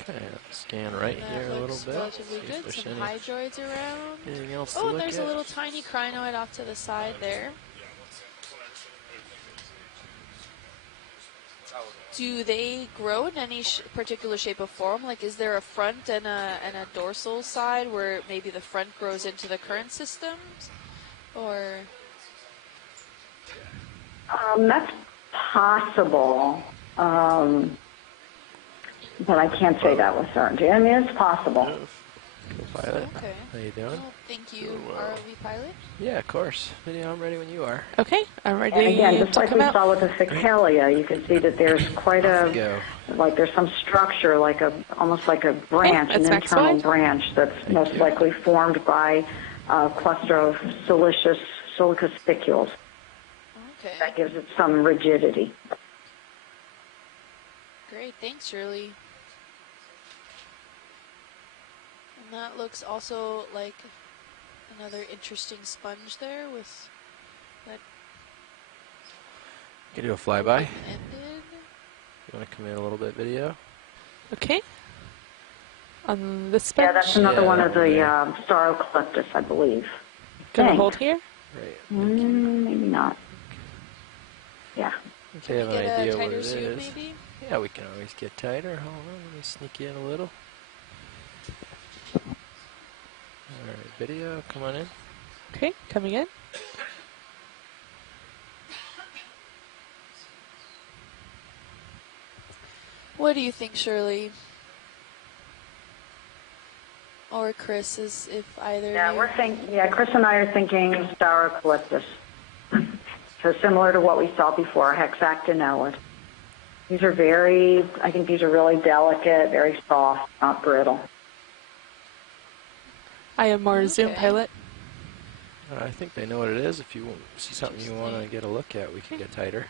Okay, scan right here a little bit. Relatively good. Some hydroids around. Anything else to Oh, look and there's at? a little tiny crinoid off to the side there. Do they grow in any particular shape or form? Like, is there a front and a dorsal side where maybe the front grows into the current systems, or? That's possible, but I can't say that with certainty. I mean, it's possible. Pilot. Okay. How you doing? Well, thank you, ROV pilot. Yeah, of course. Video, I'm ready when you are. Okay, I'm ready. And again, just like we saw with the Ficalia, you can see that there's quite there's some structure, almost like a branch, an internal branch that's most likely formed by a cluster of silica spicules. Okay. That gives it some rigidity. Great, thanks, Shirley. And that looks also like another interesting sponge there with that. Can you do a flyby? Ended. You want to come in a little bit, video? Okay. On this sponge? Yeah, that's another one of the Starocleptus, I believe. Can I hold here? Right. Maybe not. Yeah. Okay, have an idea what it zoom, is. Maybe? Yeah, we can always get tighter. Hold on, let me sneak you in a little. Alright, video, come on in. Okay, coming in. What do you think, Shirley? Or Chris, if either Chris and I are thinking Starocleptus. So similar to what we saw before, hexactinellid. These are I think these are really delicate, very soft, not brittle. I am more zoom pilot. I think they know what it is. If you see something you want to get a look at, we can get tighter.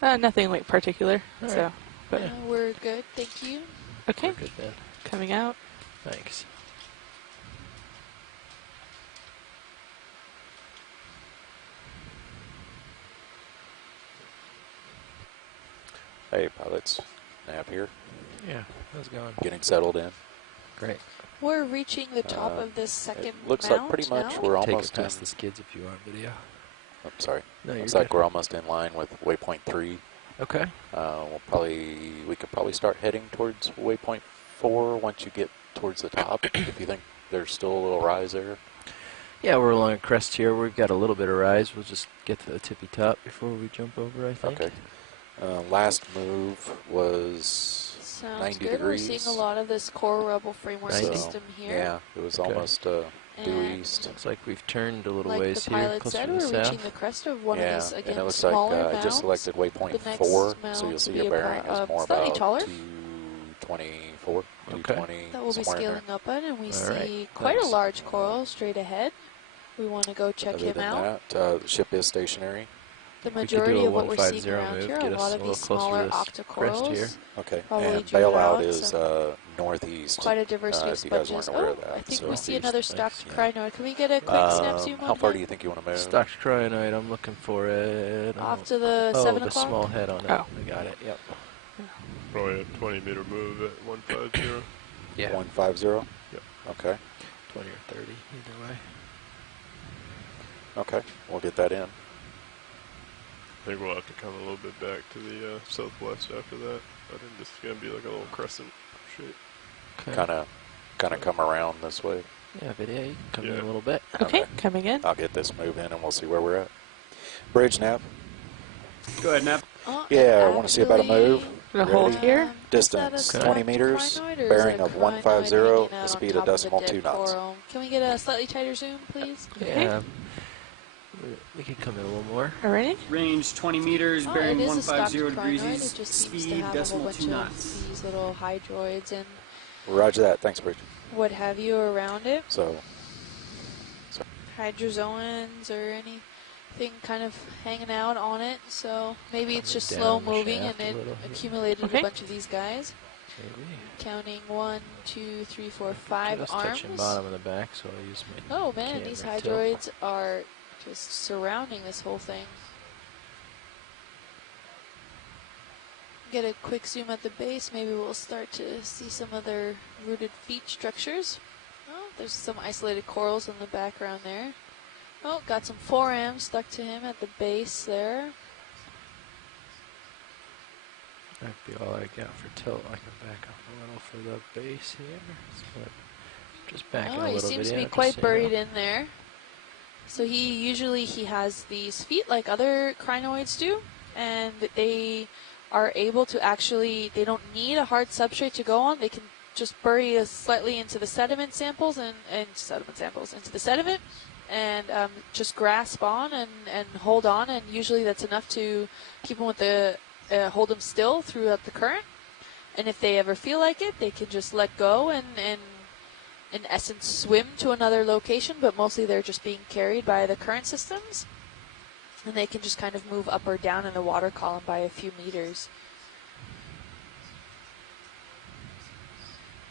Nothing like particular. All so, right. but we're good. Thank you. Okay. We're good then. Coming out. Thanks. Hey, pilots. Nav here. Yeah, how's it going? Getting settled in. Great. We're reaching the top of this second looks mount like pretty much now. we're Take almost it past the skids if you want video. I'm sorry. No, looks like we're almost in line with waypoint 3. Okay. We could probably start heading towards waypoint 4 once you get towards the top. If you think there's still a little rise there. Yeah, we're along a crest here. We've got a little bit of rise. We'll just get to the tippy top before we jump over, I think. Okay. Last move was 90 good. degrees. We're seeing a lot of this core rebel framework system here. Yeah, it was almost due east. Looks like we've turned a little like ways the here, pilot closer said, to the we're south. reaching the crest of one of these, again, and it looks smaller like I just selected waypoint 4, so you'll see your bearing is more about 224, 220. That we'll be scaling up on, and we see right. quite a large coral straight ahead. We want to go check him out. The ship is stationary. The majority of what we're seeing around here, a lot of these smaller octocorals. Okay, and bailout is northeast. Quite a diversity of sponges. I think we see another stocked crinoid. Can we get a quick snap zoom on How far do you think you want to move? Stocked crinoid, I'm looking for it. Off to the 7 the o'clock? small head on it. Oh. I got it, yep. Probably a 20-meter move at 150. Yeah. 150? Yep. Okay. 20 or 30, either way. Okay, we'll get that in. I think we'll have to come a little bit back to the southwest after that. I think this is going to be like a little crescent shape. Okay. Kind of come around this way. Yeah, video, you can come in a little bit. Okay, coming in. I'll get this move in and we'll see where we're at. Bridge nav. Go ahead, nav. Yeah, I want to see about a move. Gonna hold here. Distance 20 meters, bearing of 150, the speed of decimal 2 knots. Can we get a slightly tighter zoom, please? Yeah. We can come in a little more. Alrighty. Range 20 meters, bearing 150 degrees, it just speed decimal 2 knots. These little hydroids and Roger that. Thanks, Bridge. what have you around it. So hydrozoans or anything kind of hanging out on it. So maybe it's just slow moving and it accumulated a bunch of these guys. Maybe. Counting 1, 2, 3, 4, 5 just arms. touching bottom of the back, so I'll use my Oh man, these hydroids are just surrounding this whole thing. get a quick zoom at the base, maybe we'll start to see some other rooted feet structures. Oh, there's some isolated corals in the background there. Oh, got some forams stuck to him at the base there. That'd be all I got for tilt. I can back up a little for the base here. So just backing a little bit. He seems to be quite buried in there. So he has these feet like other crinoids do, and they are able to actually, they don't need a hard substrate to go on. They can just bury slightly into the sediment samples into the sediment, and just grasp on and hold on, and usually that's enough to keep them with the hold them still throughout the current. And if they ever feel like it, they can just let go and in essence swim to another location, but mostly they're just being carried by the current systems, and they can just kind of move up or down in the water column by a few meters.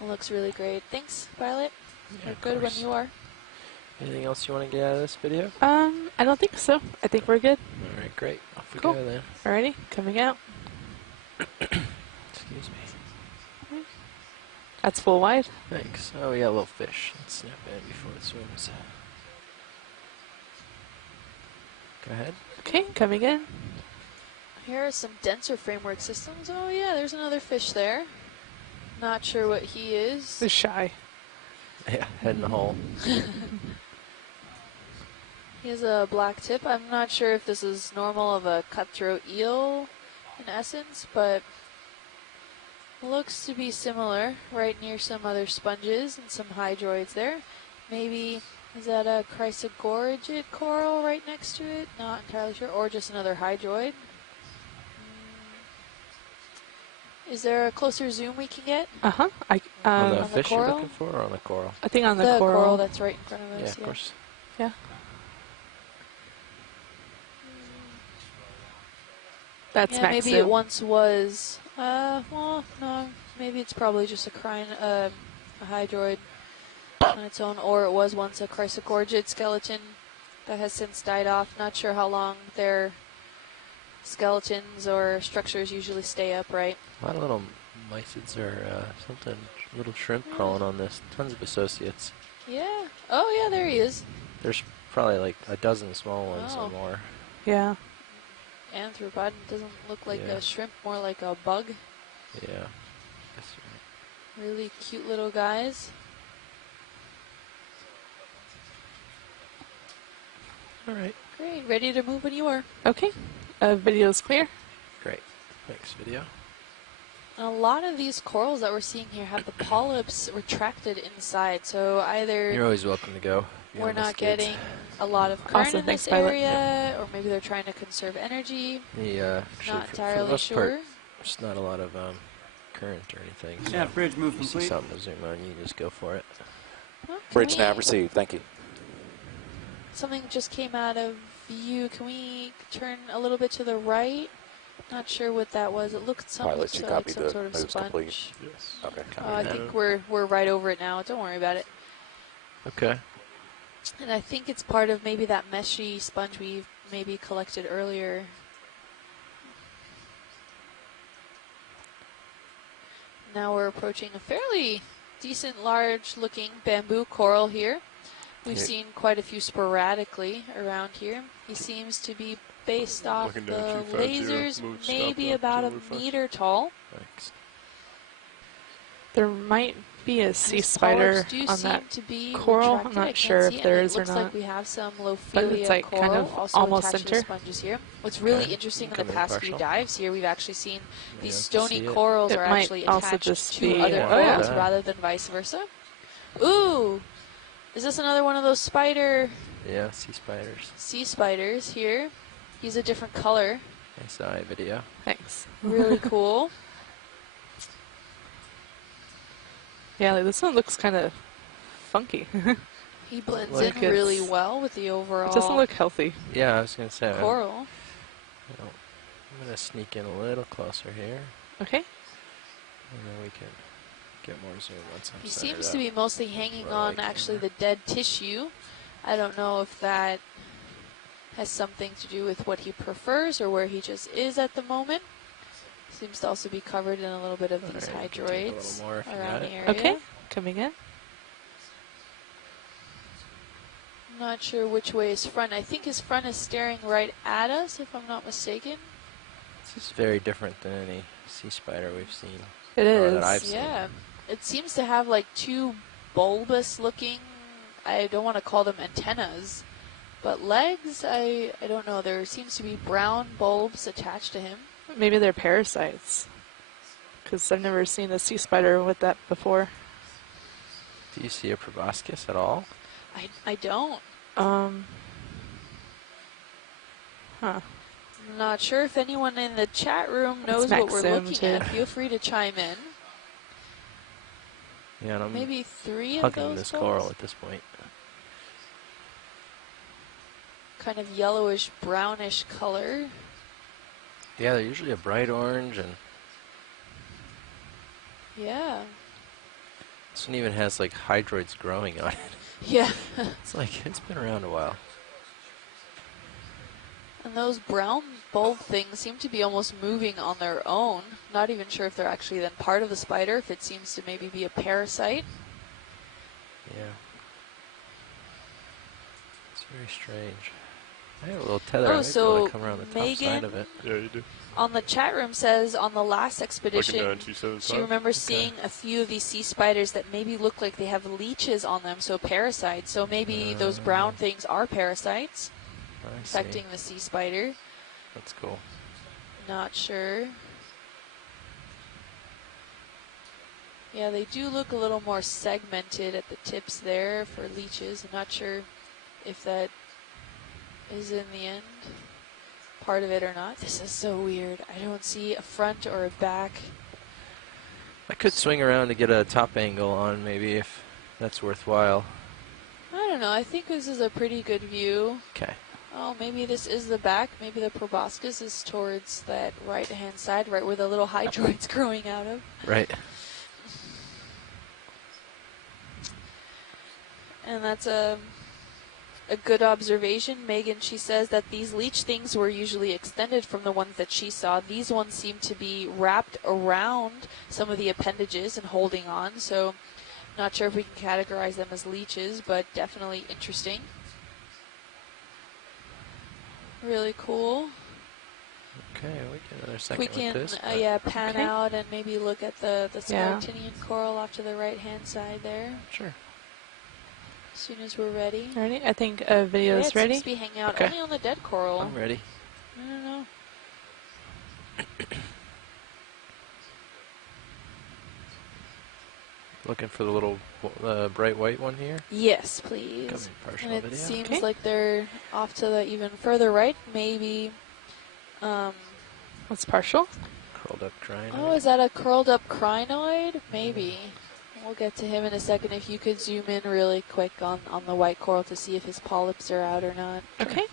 It looks really great. Thanks, Violet. Yeah, You're good when you are. Anything else you want to get out of this video? I don't think so. I think we're good. All right, great. Off we Cool. go then. Alrighty, coming out. Excuse me. That's full wide. Thanks. Oh, we got a little fish. Let's snap in before it swims. Go ahead. Okay, coming in. Here are some denser framework systems. Oh yeah, there's another fish there. Not sure what he is. He's shy. Yeah, head in the hole. He has a black tip. I'm not sure if this is normal of a cutthroat eel in essence, but looks to be similar right near some other sponges and some hydroids there. Maybe, is that a chrysogorgid coral right next to it? Not entirely sure. Or just another hydroid. Is there a closer zoom we can get? Uh-huh. On the on the fish you're coral? looking for, or on the coral? I think on the The coral. coral that's right in front of us. Yeah, of course. Yeah. That's Yeah, max maybe it zoom. once was. Well, no, maybe it's probably just a hydroid on its own, or it was once a chrysogorgid skeleton that has since died off. Not sure how long their skeletons or structures usually stay upright. A lot of little mysids or something, little shrimp crawling on this. Tons of associates. Yeah. Oh, yeah, there he is. There's probably like a dozen small ones or more. Yeah. Arthropod doesn't look like Yeah. a shrimp, more like a bug. Yeah. That's right. Really cute little guys. All right. Great. Ready to move when you are. Okay. Video's clear. Great. Thanks, video. A lot of these corals that we're seeing here have the polyps retracted inside, so either You're always welcome to go. we're Beyond this, not kids. getting a lot of current Awesome, in thanks, this Violet. area, or maybe they're trying to conserve energy. Actually, Not for the entirely most sure. part, there's not a lot of current or anything. So Yeah, bridge move if you see complete. something to zoom on, you can just go for it. Oh, can Bridge we- nav received. Thank you. Something just came out of view. Can we turn a little bit to the right? Not sure what that was. It looked something Pilot, you like copy some the sort of moves sponge. complete? Yes. Okay. I think we're right over it now. Don't worry about it. Okay. And I think it's part of maybe that meshy sponge we maybe collected earlier. Now we're approaching a fairly decent, large-looking bamboo coral here. We've Yeah. seen quite a few sporadically around here. He seems to be based off Looking the down 250, lasers, move, stop, maybe up, about a 205. meter tall. Thanks. There might be a sea These spider polyps do on seem that to be coral. I'm retracted. I not can't sure see if it, there and is it or looks not. like we have some But Lophilia it's like coral kind of also almost attached to the center. sponges here. What's really Okay. interesting in the Incoming past few partial. dives here, we've actually seen Yeah, these to stony see it. corals It are might actually also attached just to be- other Oh, yeah. corals rather than vice versa. Ooh! Is this another one of those Yeah, sea spiders. sea spiders here? He's a different color. Nice eye video. Thanks. Really cool. Yeah, like this one looks kind of funky. He blends Like in it's- really well with the overall It doesn't look healthy. Yeah, I was gonna say. coral. I'm gonna sneak in a little closer here, Okay. and then we can get more zoom once I'm He centered seems up. to be mostly hanging Right on camera. actually the dead tissue. I don't know if that has something to do with what he prefers or where he just is at the moment. Seems to also be covered in a little bit of these hydroids around the area. Okay, coming in. I'm not sure which way is front. I think his front is staring right at us, if I'm not mistaken. This is very different than any sea spider we've seen. It is. That I've seen. Yeah. It seems to have like two bulbous looking, I don't want to call them antennas, but legs, I don't know. There seems to be brown bulbs attached to him. Maybe they're parasites. Because I've never seen a sea spider with that before. Do you see a proboscis at all? I don't. Huh. I'm not sure if anyone in the chat room knows what we're looking at. Feel free to chime in. Yeah, and I'm maybe 3 of hugging those this bulbs? coral at this point. Kind of yellowish, brownish color. Yeah, they're usually a bright orange, and yeah. this one even has like hydroids growing on it. Yeah. It's like, it's been around a while. And those brown bulb things seem to be almost moving on their own. Not even sure if they're actually then part of the spider, if it seems to maybe be a parasite. Yeah. It's very strange. I have a little tether. Oh, so come around the top Megan side of it. Yeah, you do. On the chat room says on the last expedition, 1907. she remembers seeing a few of these sea spiders that maybe look like they have leeches on them, so parasites. So maybe those brown things are parasites affecting the sea spider. That's cool. Not sure. Yeah, they do look a little more segmented at the tips there for leeches. I'm not sure if that is in the end part of it or not. This is so weird. I don't see a front or a back. I could swing around to get a top angle on, maybe, if that's worthwhile. I don't know. I think this is a pretty good view. Okay. Oh, maybe this is the back. Maybe the proboscis is towards that right-hand side, right where the little hydroid's growing out of. Right. And that's a good observation. Megan, she says that these leech things were usually extended from the ones that she saw. These ones seem to be wrapped around some of the appendages and holding on. So not sure if we can categorize them as leeches, but definitely interesting. Really cool. Okay, we get another second We can, with this. yeah, pan out and maybe look at the skeletonian coral off to the right-hand side there. Sure. As soon as we're ready. Ready? I think a video is ready. It seems to be hanging out only on the dead coral. I'm ready. I don't know. Looking for the little bright white one here? Yes, please. Coming partial and it video. seems like they're off to the even further right, maybe. What's partial? Curled up crinoid. Oh, is that a curled up crinoid? Maybe. We'll get to him in a second. If you could zoom in really quick on the white coral to see if his polyps are out or not. Okay.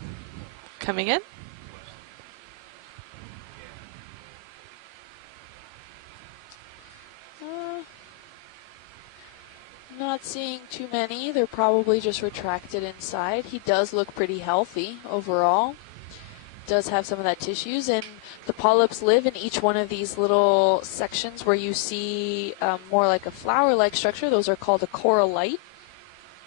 Coming in. Not seeing too many. They're probably just retracted inside. He does look pretty healthy overall. Does have some of that tissues, and the polyps live in each one of these little sections where you see more like a flower-like structure. Those are called a corallite,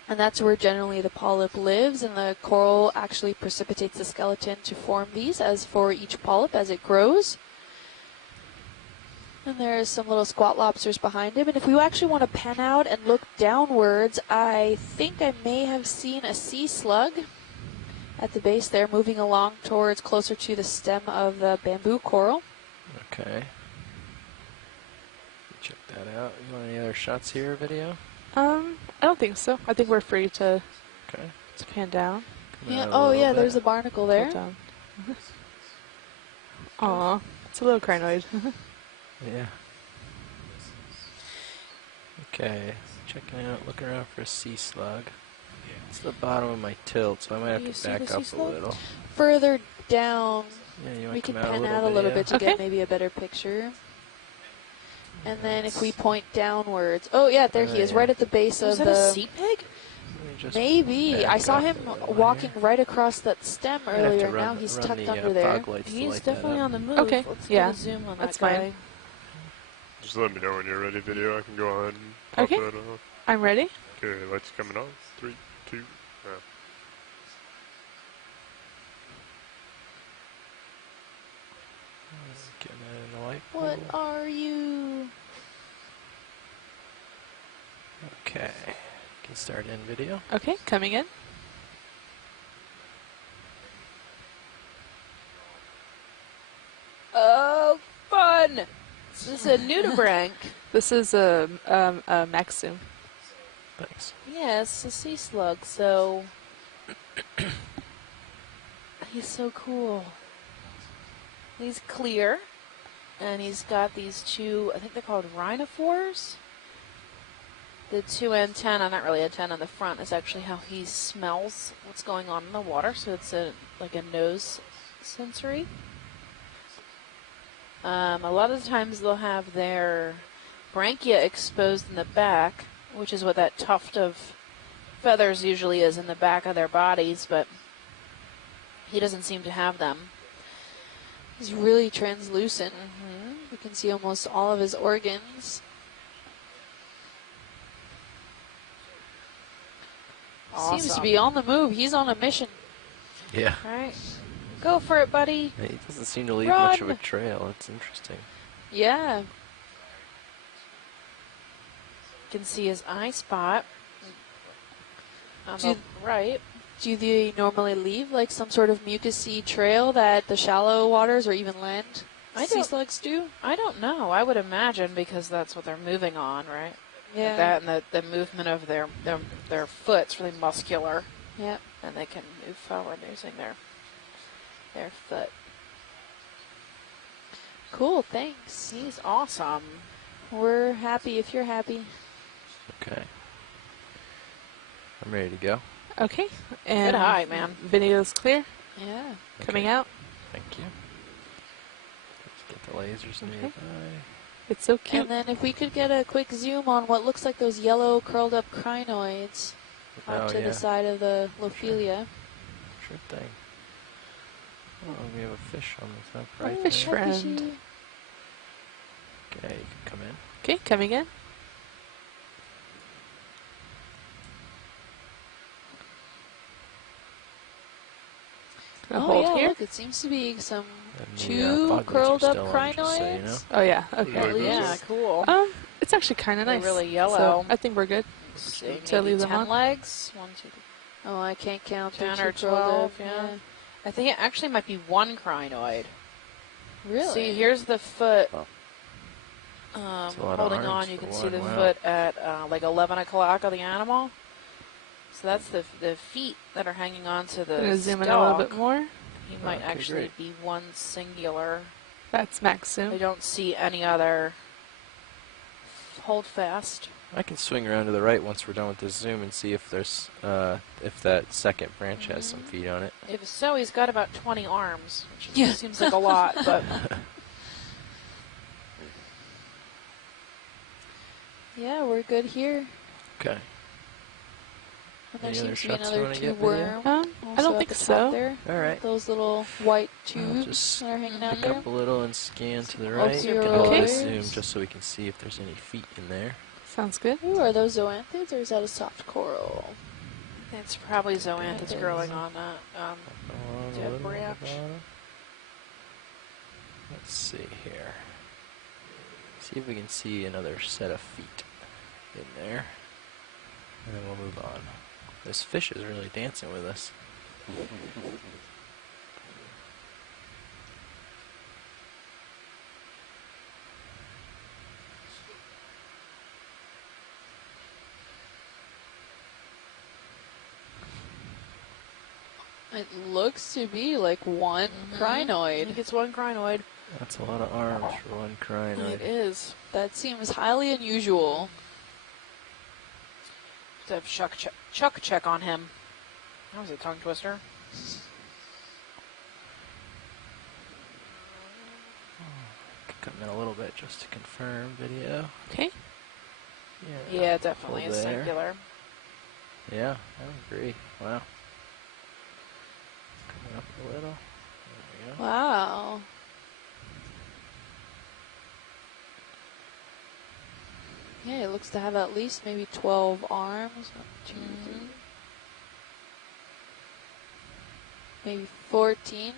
and that's where generally the polyp lives, and the coral actually precipitates the skeleton to form these as for each polyp as it grows. And there's some little squat lobsters behind him. And if we actually want to pan out and look downwards, I think I may have seen a sea slug at the base there, moving along towards closer to the stem of the bamboo coral. Okay. Check that out. You want any other shots here, video? I don't think so. I think we're free to pan down. Yeah. Oh, yeah, there's a barnacle there. Aw, it's a little crinoid. Yeah. Okay, checking out, looking around for a sea slug. It's the bottom of my tilt, so I might have to back up a little. Further down, Yeah, we can pan out a little bit to get maybe a better picture. And then if we point downwards, oh yeah, there he is, right at the base of the. Is that a sea pig? just maybe. I saw him walking right across that stem earlier. Now he's tucked under there. He's definitely on the move. Okay, Let's yeah, get a zoom on that's that guy. fine. Just let me know when you're ready, video. I can go ahead and pop Okay. that off. I'm ready. Okay, lights coming on. 3, 2, Getting it in the light pool. What are you? Okay. Can start in video. Okay, coming in. Oh, fun! This is a nudibranch. This is a Maxim. Thanks. Yes, a sea slug. So he's so cool. He's clear, and he's got these two. I think they're called rhinophores. The two antennae, not really antenna on the front, is actually how he smells what's going on in the water. So it's like a nose sensory. A lot of the times they'll have their branchia exposed in the back, which is what that tuft of feathers usually is in the back of their bodies, but he doesn't seem to have them. He's really translucent. You can see almost all of his organs. Awesome. Seems to be on the move. He's on a mission. Yeah. All right. Go for it, buddy. He doesn't seem to leave Run. much of a trail. It's interesting. Yeah. You can see his eye spot. On the right. Do they normally leave like some sort of mucousy trail that the shallow waters or even land sea slugs do? I don't know. I would imagine because that's what they're moving on, right? Yeah. That and the movement of their foot's really muscular. Yep. And they can move forward using their foot. Cool, thanks. He's awesome. We're happy if you're happy. Okay. I'm ready to go. Okay. And good height, man. Video's clear. Yeah. Coming out. Thank you. Let's get the lasers nearby. It's so cute. And then if we could get a quick zoom on what looks like those yellow curled up crinoids up to the side of the Lophelia. Sure thing. Oh, we have a fish on the top right fish there. friend. Okay, you can come in. Okay, coming in. Oh yeah, look, it seems to be some two curled up crinoids. So you know. Oh yeah, okay. Yeah, cool. It's actually kind of nice. They're really yellow. So I think we're good to leave them 10 on. legs. 1, 2, 3. Oh, I can't count. 10 or 12. Yeah. I think it actually might be one crinoid. Really? See, here's the foot. Holding on, you can see the foot at like 11 o'clock of the animal. So that's the feet that are hanging on to the I'm gonna zoom in stalk. a little bit more. He might actually be one singular. That's Maxim. I don't see any other. Hold fast. I can swing around to the right once we're done with this zoom and see if there's if that second branch has some feet on it. If so, he's got about 20 arms, which seems like a lot, but yeah, we're good here. Okay. And there Any other seems to be shots you another wanna two get, worm. I don't think so. There. All right. Those little white I'll tubes just that are hanging out pick there. up a little and scan to the right. your Get a little rollers. zoom just so we can see if there's any feet in there. Sounds good. Ooh, are those zoanthids or is that a soft coral? it's probably zoanthids growing on that dead branch. Let's see here. See if we can see another set of feet in there. And then we'll move on. This fish is really dancing with us. It looks to be like one crinoid. I think it's one crinoid. That's a lot of arms for one crinoid. It is. That seems highly unusual. To have Chuck check on him. That was a tongue twister. Come in a little bit just to confirm video. Okay. Yeah, definitely hold a there. singular. Yeah, I agree. Wow. Coming up a little. There we go. Wow. Yeah, it looks to have at least maybe 12 arms. 1, 2, 3. Maybe 14.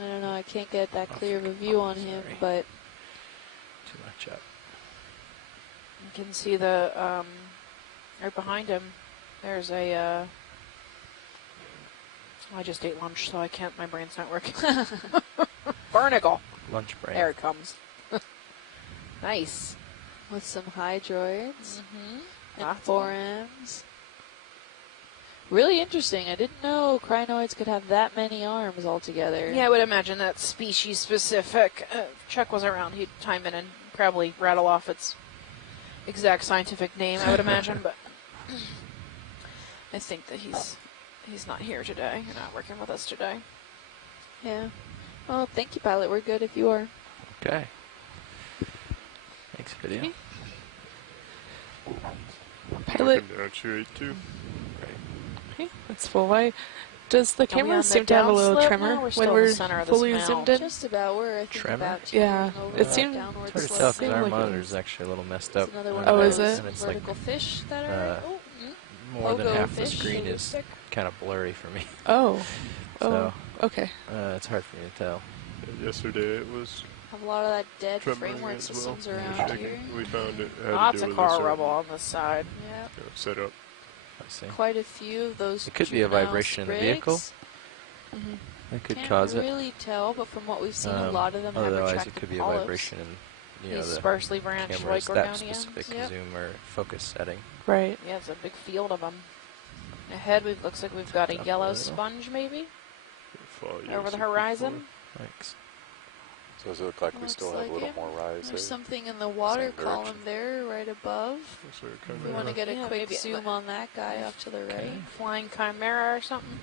I don't know, I can't get that clear of a view on him, but... Too much up. You can see the, right behind him, there's a, I just ate lunch, so I can't, my brain's not working. Barnacle. Lunch brain. There it comes. Nice. With some hydroids and Lots of forams. Really interesting. I didn't know crinoids could have that many arms altogether. Yeah, I would imagine that's species specific. If Chuck was around, he'd chime in and probably rattle off its exact scientific name, I would imagine, but I think that he's not here today. You're not working with us today. Yeah. Well, thank you, pilot. We're good if you are. Okay. Thanks, video. Okay. Pilot. Down 282. Okay, that's full. Why does the we camera on seem the to have a little downslope tremor now? We're when still in we're the center of this fully mound. zoomed in? Just about. We're, I think, Tremor? about Yeah, teetering over it that seemed- downward It's hard to slope. tell because Seemed our like it monitor's was- actually a little messed It's up. another one Oh, of is those it? And it's like vertical fish that are... more than Pogo half the fish. screen is kind of blurry for me. Oh. So Okay. it's hard for me to tell. Yesterday it was have a lot of that dead trembling framework as systems well. around Shaking. here. We found it had Lots to do of with a car certain, rubble on this side. Yeah. setup. I see. Quite a few of those It could be a juvenile vibration in the vehicle. sprigs. It could Can't cause it. really tell, but from what we've seen, a lot of them have Otherwise, retracted it could be a polyps. vibration in These the sparsely branched camera's like that Okeanos. specific Yep. zoom or focus setting. Right. Yeah, it's a big field of them. Ahead, looks like we've got a Up a yellow little. sponge, maybe, Fall, yeah, over the 64. horizon. Thanks. So does it look like we Looks still have like a little it. more rise there? There's something in the water Same column direction. there, right above. Looks like a If you chimera. want to get a Yeah, quick maybe zoom on that guy off to the right. Okay. Flying chimera or something.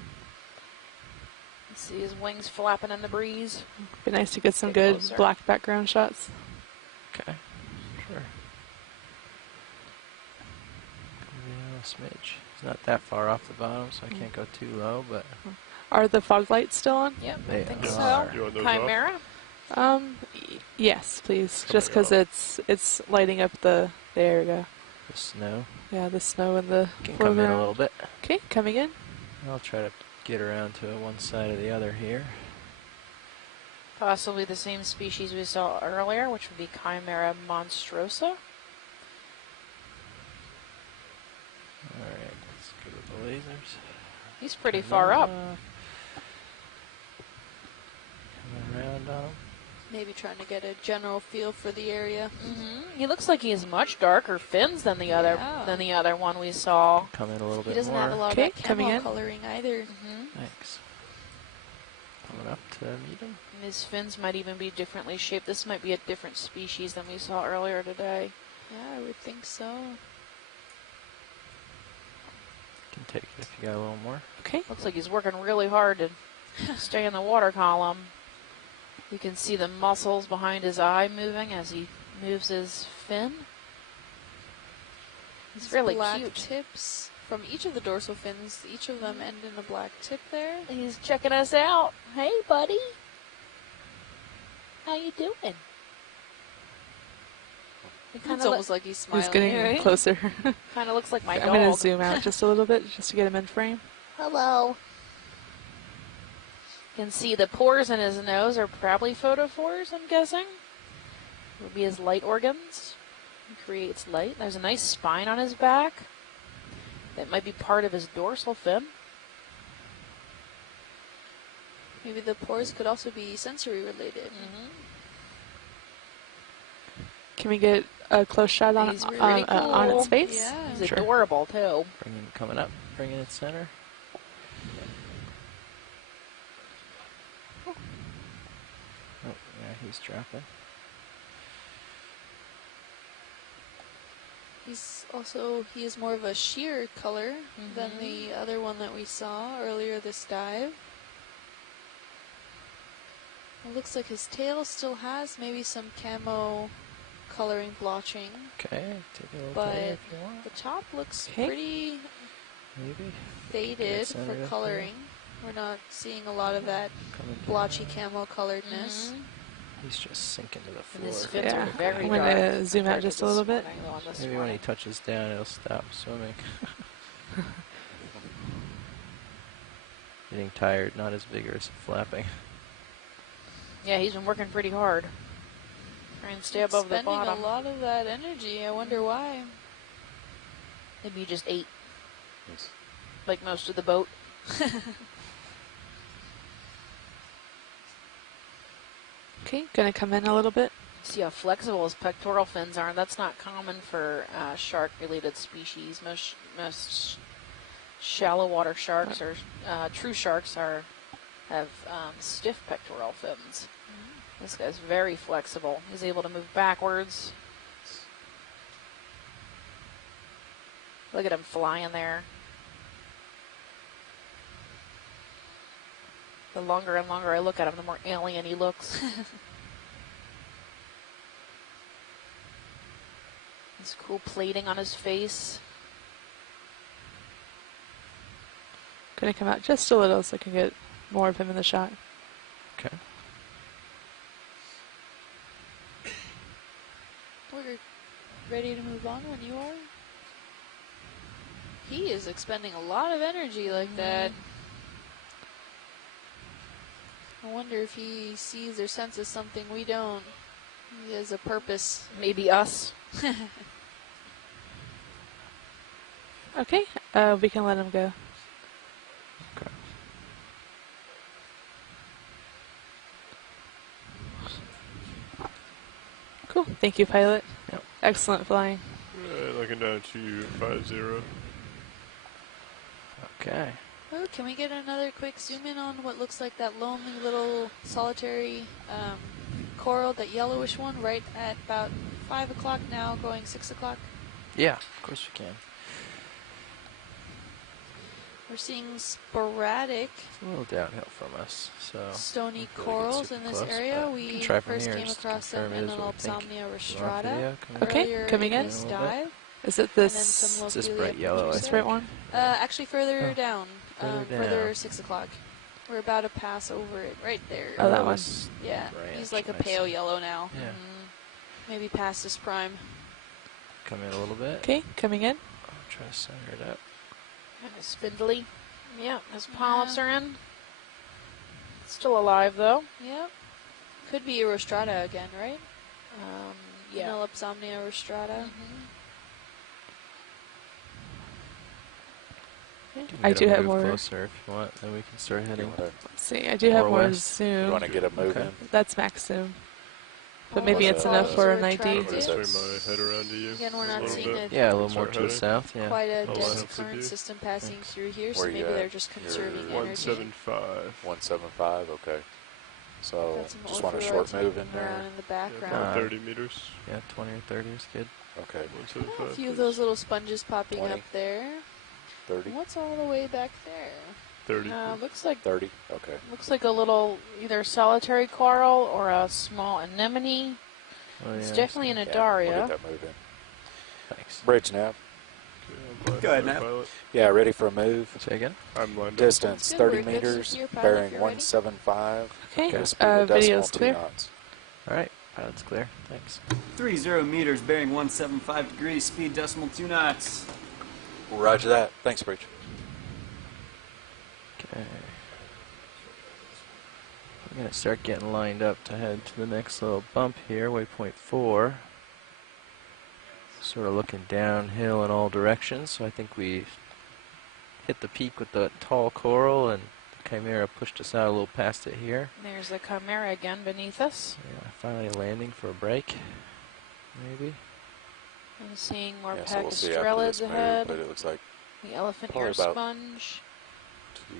You see his wings flapping in the breeze. Be nice to get some Get good closer. black background shots. Okay. Sure. Yeah, a smidge. It's not that far off the bottom, so I can't go too low, but Are the fog lights still on? Yep, They I think are. so. You want those Chimera. Yes, please. Coming Just because up. it's lighting up the. There we go. the snow Yeah, the snow and the can come in a foreground. little bit. Okay, coming in. I'll try to get around to one side or the other here. Possibly the same species we saw earlier, which would be Chimera monstrosa. Alright, let's go with the lasers. He's pretty Turn far those up. off. Coming around on him. Maybe trying to get a general feel for the area. He looks like he has much darker fins than the other one we saw. Come in a little He bit doesn't more. have a lot Okay, of that coming camo in. coloring either. Thanks. Coming up to meet him. And his fins might even be differently shaped. This might be a different species than we saw earlier today. Yeah, I would think so. Can take it if you got a little more. Okay. Looks like he's working really hard to stay in the water column. You can see the muscles behind his eye moving as he moves his fin. He's really black cute. tips from each of the dorsal fins. Each of them end in a black tip there. He's checking us out. Hey, buddy. How you doing? He kind It's almost like he's smiling. He's getting right? closer. of looks like my I'm going to dog. zoom out just a little bit just to get him in frame. Hello. You can see the pores in his nose are probably photophores, I'm guessing. Would be his light organs. He creates light. There's a nice spine on his back. That might be part of his dorsal fin. Maybe the pores could also be sensory related. Can we get a close shot on, He's really on cool. its face? Yeah. He's Sure. adorable, too. Coming up, bringing it center. Oh, yeah, he's dropping. He is more of a sheer color than the other one that we saw earlier this dive. It looks like his tail still has maybe some camo coloring blotching, Okay, take a little but bit if you want. the top looks Okay. pretty maybe? Faded for coloring. We're not seeing a lot of that blotchy camo coloredness. He's just sinking to the floor. And his fins are very I'm dark. going to zoom out just a little bit. Maybe when he touches down, it'll stop swimming. Getting tired, not as vigorous at flapping. Yeah, he's been working pretty hard. Trying to stay above the bottom. Spending a lot of that energy. I wonder why. Maybe he just ate. Yes. Like most of the boat. Okay, gonna come in a little bit. See how flexible his pectoral fins are. That's not common for shark-related species. Most shallow water sharks or true sharks have stiff pectoral fins. This guy's very flexible. He's able to move backwards. Look at him flying there. The longer and longer I look at him, the more alien he looks. This cool plating on his face. Gonna come out just a little so I can get more of him in the shot. Okay. We're ready to move on when you are. He is expending a lot of energy like that. I wonder if he sees or senses something we don't. He has a purpose. Maybe us. Okay, we can let him go. Okay. Cool. Thank you, pilot. Yep. Excellent flying. Looking down to 50. Okay. Oh, can we get another quick zoom in on what looks like that lonely little solitary coral, that yellowish one, right at about 5 o'clock now, going 6 o'clock? Yeah, of course we can. We're seeing sporadic It's a little downhill from us, so stony really corals in this close, area. We first came across them in an Opsomnia rostrata earlier coming in. this dive. Is it this? It's this bright yellow. This bright one? Actually, further down. Further down. 6 o'clock. We're about to pass over it right there. Oh, that one. Yeah, branch, he's like a nice. pale yellow now. Yeah. Maybe past his prime. Come in a little bit. Okay, coming in. I'll try to center it up. Kind of spindly. Yeah, his polyps are in. Still alive, though. Yep. Could be a rostrata again, right? Yeah. Opsomnia rostrata. I do have more. Closer if you want, then we can start heading. Let's see, I do have more west. zoom. You want to get a move in? That's max zoom. But maybe it's enough for an ID. I'm going to swing my head around to you. Again, we're not seeing it. Yeah, a little more to the south. Yeah. Quite a I'll line dense up with current you. system passing through here, so Where maybe you at? they're just conserving You're energy. 175. 175, okay. So Got some just want a overrides short move in moving there. around in the Yeah, background. 30 meters. Yeah, 20 or 30 is good. Okay, A 175. few of those little sponges popping 20. up there. 30, What's all the way back there? 30. Looks like 30, okay. Looks like a little either solitary coral or a small anemone. Oh, It's yeah, definitely an Yeah, Adaria. we'll get that move in. Thanks. Bridge nav. Go ahead, Nat. Yeah, ready for a move. Say again? I'm lined up. Distance Good, 30 we're good. meters, So here, pilot, bearing you're ready? 175. Okay, Speed of decimal video's 2 clear. knots. All right, pilot's clear. Thanks. 30 meters, bearing 175 degrees, speed decimal 2 knots. Roger that. Thanks, Bridge. Okay. We're going to start getting lined up to head to the next little bump here, waypoint 4. Sort of looking downhill in all directions, so I think we hit the peak with the tall coral, and the Chimera pushed us out a little past it here. There's the Chimera again beneath us. Yeah, finally landing for a break, maybe. I'm seeing more Yeah, so we'll see after pacastrelids this move, ahead. but it looks like The elephant probably ear about sponge.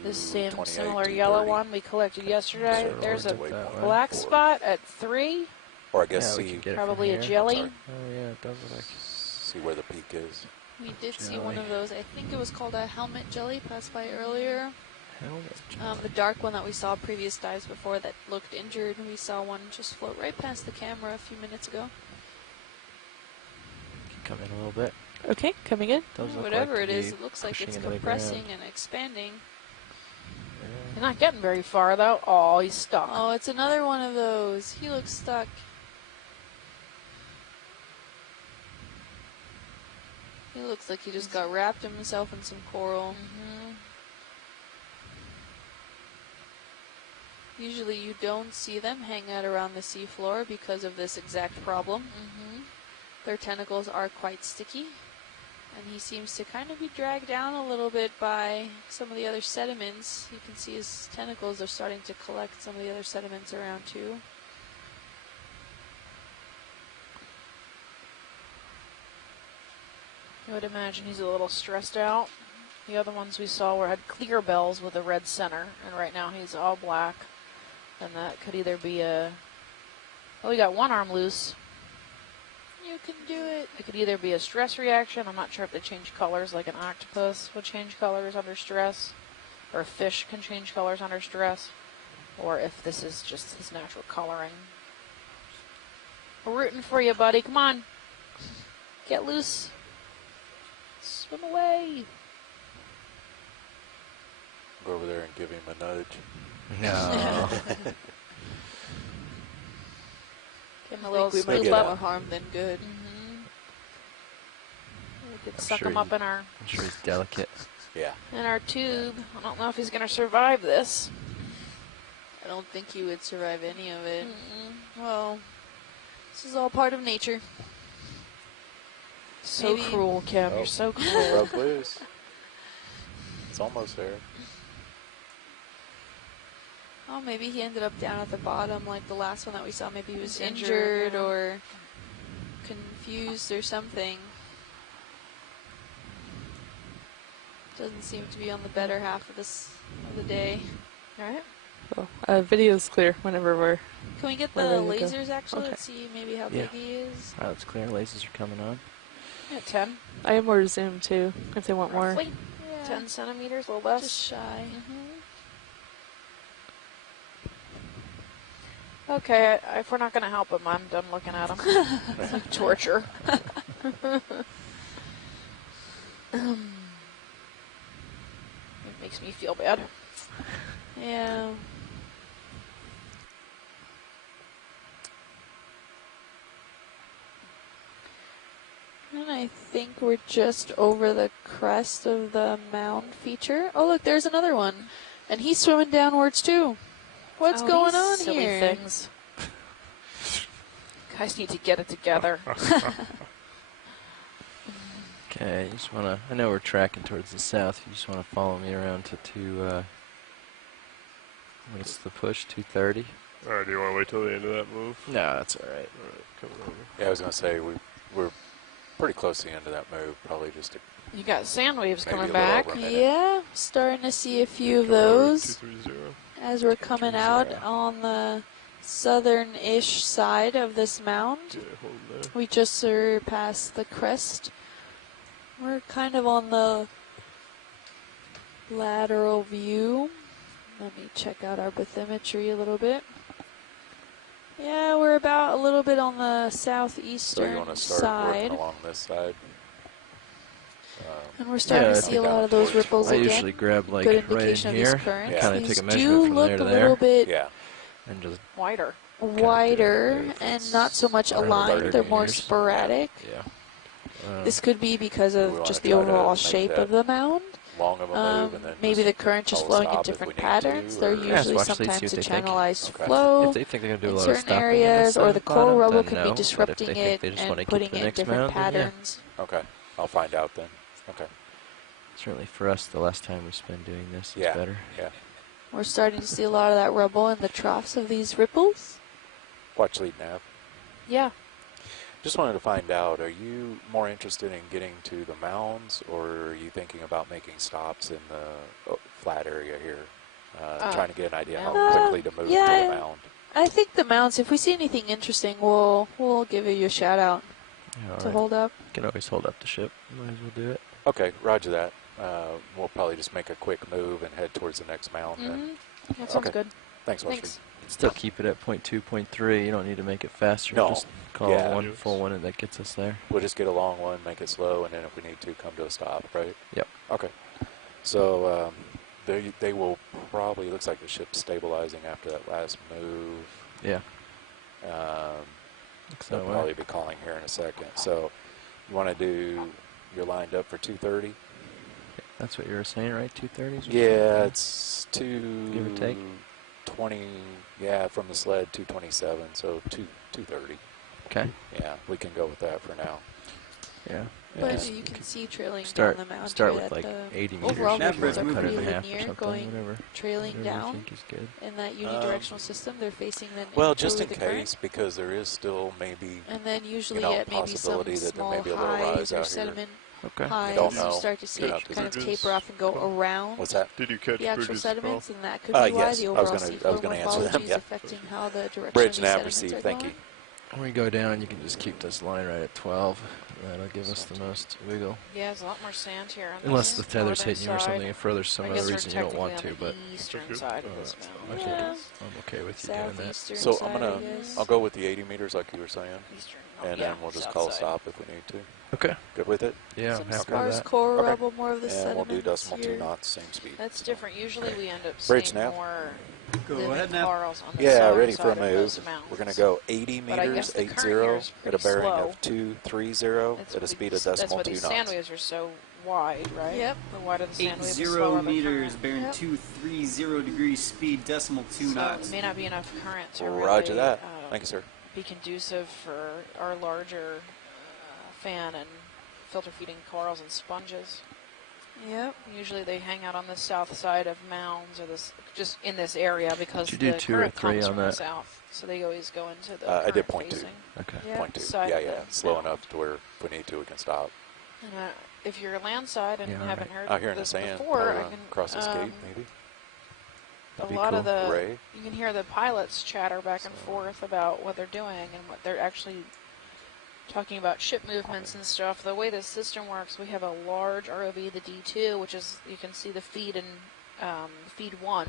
This same 28 similar to yellow 30. one we collected yesterday. So There's a we'll do it that way. black 4. spot at 3. Or I guess Yeah, we see, can get it Probably from a here. jelly. Sorry. Oh yeah, it does look like. see where the peak is. We did see one Jelly. of those. I think it was called a helmet jelly, passed by earlier. Helmet The jelly. dark one that we saw previous dives before that looked injured. We saw one just float right past the camera a few minutes ago. Come in a little bit. Okay, coming in. Does look Whatever like it to is, be it looks like pushing it's into the compressing ground. and expanding. He's not getting very far, though. Oh, he's stuck. Oh, it's another one of those. He looks stuck. He looks like he just got wrapped himself in some coral. Usually you don't see them hang out around the seafloor because of this exact problem. Their tentacles are quite sticky, and he seems to kind of be dragged down a little bit by some of the other sediments. You can see his tentacles are starting to collect some of the other sediments around too. I would imagine he's a little stressed out. The other ones we saw had clear bells with a red center, and right now he's all black. And that could either be a... Oh, we got one arm loose. You can do it. It could either be a stress reaction. I'm not sure if they change colors like an octopus would change colors under stress, or a fish can change colors under stress, or if this is just his natural coloring. We're rooting for you, buddy. Come on. Get loose. Swim away. Go over there and give him a nudge. No. Give him a I little think we might scoop do up. more harm than good. We could I'm suck sure him up in our I'm sure he's delicate. Yeah. tube. I don't know if he's gonna survive this. I don't think he would survive any of it. Well, this is all part of nature. So Maybe- cruel, Kim. Oh. You're so cruel. Broke loose. It's almost there. Oh, maybe he ended up down at the bottom like the last one that we saw. Maybe he was He's injured yeah. or confused or something. Doesn't seem to be on the better half of the day. All right. Well, video's clear whenever we're... Can we get the We're ready to go. lasers actually? Okay. Let's see maybe how Yeah. big he is. That's clear. Lasers are coming on. Yeah, 10. I have more zoom too, if they want more. Roughly. Yeah. 10 centimeters, a little less. Just shy. Okay, if we're not going to help him, I'm done looking at him. It's like torture. It makes me feel bad. Yeah. And I think we're just over the crest of the mound feature. Oh, look, there's another one. And he's swimming downwards, too. What's Oh, going these on silly here? things. Guys need to get it together. Okay, you just want to... I know we're tracking towards the south. You just want to follow me around to what's the push? 230? Alright, do you want to wait till the end of that move? No, that's all right. Alright, coming over. Yeah, I was going to say, we're pretty close to the end of that move. Probably just a You got sand waves Maybe coming a little back. over. Yeah, starting to see a few of Coming over, those 230. as we're coming out 230. on the southern-ish side of this mound. Yeah, hold there. We just surpassed the crest. We're kind of on the lateral view. Let me check out our bathymetry a little bit. Yeah, we're about a little bit on the So you southeastern want to start side. working along this side? And we're starting Yeah, to I see a think lot down of those towards ripples I again. usually grab like Good right in indication of here, these currents. Yeah. kind of These take a measurement do from look there to a there, little bit Yeah. and just Wider. wider if and it's not so much around aligned. 30 They're more meters. sporadic. yeah. This could be because We of wanna just the try to overall make shape that of the mound. Long of a move, and then Maybe the just current just call a flowing in stop if different we need patterns. to, They're or- Yeah, usually watch these, see sometimes what a they think. channelized Okay. flow If they think they're going to do a in lot of certain stopping areas, or the coral bottom, rubble then could no. be But if disrupting they it think they just and want to putting keep the it in next different mound, then yeah. patterns. Okay, I'll find out then. Okay. Certainly for us, the last time we spent doing this is Yeah. better. Yeah. We're starting to see a lot of that rubble in the troughs of these ripples. Watch lead nav. Yeah. Just wanted to find out, are you more interested in getting to the mounds, or are you thinking about making stops in the flat area here? Trying to get an idea how quickly to move to yeah. the mound. I think the mounts, if we see anything interesting, we'll give you a shout out Yeah, all to right. hold up. You can always hold up the ship. Might as well do it. Okay, roger that. We'll probably just make a quick move and head towards the next mound then. That sounds Okay. good. Thanks, Westry. Thanks. Still keep it at 0.2, 0.3. You don't need to make it faster. No. Just Call Yeah. one full one, and that gets us there. We'll just get a long one, make it slow, and then if we need to, come to a stop, right? Yep. Okay. So they will probably, looks like the ship's stabilizing after that last move. Yeah. They'll probably be calling here in a second. So you want to do, you're lined up for 2:30? That's what you were saying, right? 2:30s? Yeah, it's 2. Give or take? 20, yeah, from the sled, 2:27, so 2:30. Okay. Yeah, we can go with that for now. Yeah. But you can see trailing start, down the mountain. Start with like 80 meters. Overall, That movements bird's are moving. pretty Cut it in half or linear, something, going whatever. trailing Whatever down you think is good. in that unidirectional system. They're facing then Well, just over in the case, current. because there is still maybe, And then usually you know, at maybe some possibility that there small may be a little highs rise or out here. sediment Okay. highs, don't you know. start to see You know, it 'cause kind of Bridges- taper off and go oh. around what's that? Did you catch the actual Bridges' sediments, call? and that could be why Yes, the I was overall gonna- I was seafloor gonna answer morphology them, is yeah. affecting how the direction Bridge of the nav sediments received, are thank going. you. When we go down, you can just keep this line right at 12. That'll give us the most wiggle. Yeah, there's a lot more sand here. On Unless this the tether's northern hitting you or side. something, for some I other guess we're reason you don't want to, technically on but the eastern Good. side of Oh, this that's mountain. I think Yeah. I'm okay with you doing that. Southeastern So side, I'm I gonna, guess. I'll go with the 80 meters like you were saying, Eastern, and yeah, then we'll just south call a side. stop if we need to. Okay. Good with it? Yeah, Some I'm happy sparse with that. coral Okay. rubble, more of the And sediments we'll do decimal 2 here. knots, same speed. That's different. Usually we end up Bridge seeing nav. more Go living ahead now. corals on the Yeah, southern ready for a side of those move. mountains. We're going to go 80 But I guess meters, the 80, current here is at a pretty bearing slow. of 230 That's at a what speed these- of decimal That's 2 why these knots. sand waves are so wide, right? Yep. The wider the sand wave, the 80 slower the meters, current. bearing Yep. 230 degrees, speed decimal 2 So knots. it may not be enough current to Roger really that. Thank you, sir. be conducive for our larger fan and filter feeding corals and sponges. Yep. Usually they hang out on the south side of mounds or this, just in this area because Did you do the 2 or current 3 comes on from the that? south. So they always go into the I did current point 2. facing. Okay. Yeah. Point 2. Side Yeah, of yeah. the Slow mound. enough to where if we need to, we can stop. And, if you're landside and Yeah, haven't alright. heard Out here in the this sand, before, I probably can across this gate, maybe. a That'd be lot of cool. the Ray? you can hear the pilots chatter back and forth about what they're doing and what they're actually talking about ship movements and stuff. The way this system works, we have a large ROV, the D2, which is, you can see the feed in feed 1.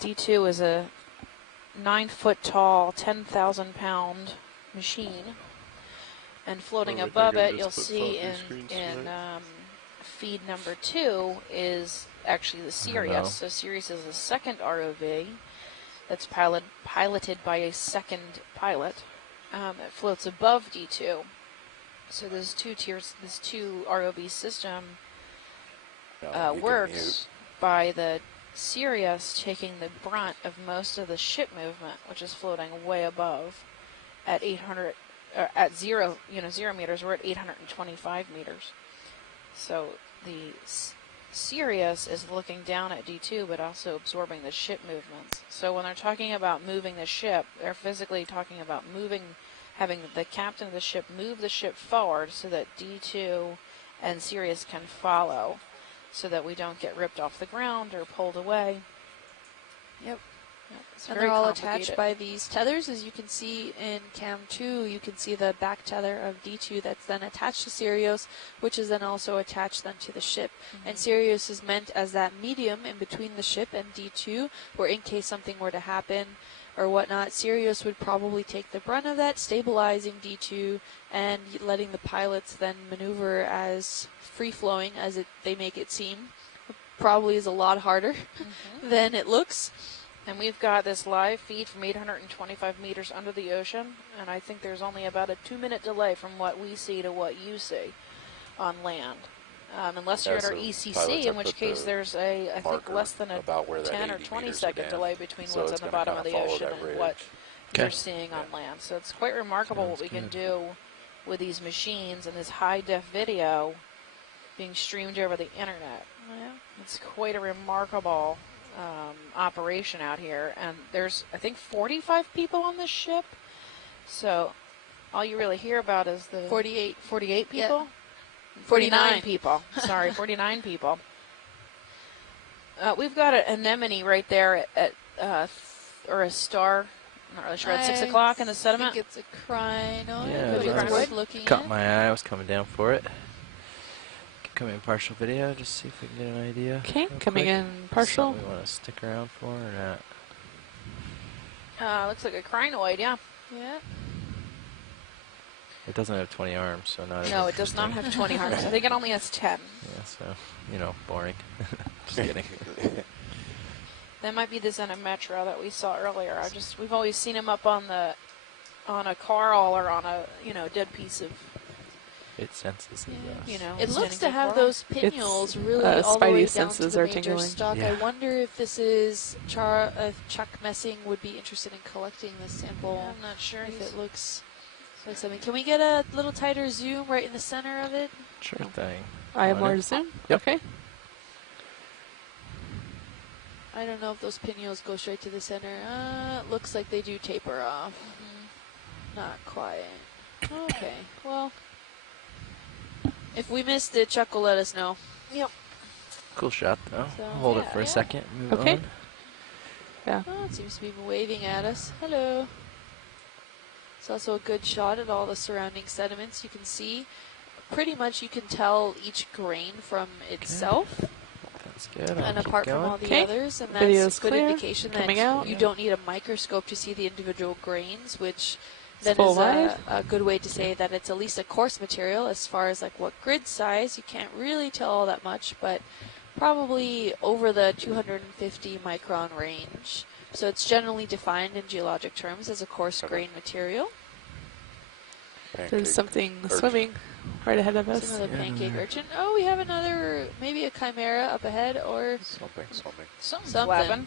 D2 is a 9-foot tall, 10,000 pound machine. And floating Oh, we above think I it, you'll just put see floppy in screens feed number 2 is actually the Sirius. So Sirius is a second ROV that's piloted by a second pilot. It floats above D2. So there's 2 tiers. This 2 ROV system No, you can works mute. by the Sirius taking the brunt of most of the ship movement, which is floating way above at 800. At 0 meters, we're at 825 meters. So the Sirius is looking down at D2, but also absorbing the ship movements. So when they're talking about moving the ship, they're physically talking about having the captain of the ship move the ship forward so that D2 and Sirius can follow, so that we don't get ripped off the ground or pulled away. Yep. It's And very they're all complicated. attached by these tethers. As you can see in Cam 2, you can see the back tether of D2 that's then attached to Sirius, which is then also attached then to the ship. And Sirius is meant as that medium in between the ship and D2, where in case something were to happen or whatnot, Sirius would probably take the brunt of that, stabilizing D2 and letting the pilots then maneuver as free-flowing as they make it seem. Probably is a lot harder than it looks. And we've got this live feed from 825 meters under the ocean, and I think there's only about a 2-minute delay from what we see to what you see on land. Unless you're Yeah, at our so ECC, pilots in have which put case the there's a, I think, marker less than a about where that 10 or 80 20 meters second are delay down. between So what's it's on the gonna bottom of kinda the follow ocean that and what ridge. Okay. you're seeing on land. So it's quite remarkable what we can do with these machines and this high-def video being streamed over the internet. Yeah. It's quite a remarkable operation out here, and there's, I think, 45 people on this ship. So all you really hear about is the 48. 48 Yeah. people? 49 people. Sorry, 49 people. We've got an anemone right there at or a star. I'm not really sure. At 6 o'clock in the sediment. I think it's a crinoid, Yeah, but it's it's worth looking Caught at. my eye. I was coming down for it. Coming in partial video, just see if we can get an idea. Okay, real coming quick. in partial. Something we want to stick around for or not? Looks like a crinoid, yeah. Yeah. It doesn't have 20 arms, so not. No, it does not have 20 arms. I think it only has 10. Yeah, so boring. Just kidding. That might be the Zenimetra that we saw earlier. We've always seen him up on a coral or on a dead piece of. It senses his It looks to have those pinnules really all the way down to the major stalk. Yeah. I wonder if this is if Chuck Messing would be interested in collecting this sample. I'm not sure if it looks like something. Can we get a little tighter zoom right in the center of it? Sure thing. I have more zoom? Yep. Okay. I don't know if those pinnules go straight to the center. It looks like they do taper off. Not quite. Okay, well, if we missed it, Chuck will let us know. Yep. Cool shot, though. So, Hold it for a second. Move Okay. on. Yeah. Oh, it seems to be waving at us. Hello. It's also a good shot at all the surrounding sediments. You can see, pretty much you can tell each grain from itself. That's good. And apart from all the others, and that's Video's a good clear. indication that Coming out. you don't need a microscope to see the individual grains, which then full is wide. a good way to say that it's at least a coarse material. As far as like what grid size, you can't really tell all that much, but probably over the 250 micron range. So it's generally defined in geologic terms as a coarse grain material. There's something swimming right ahead of us. It's another pancake urchin. Oh, we have another, maybe a chimera up ahead, or Something's something. flapping.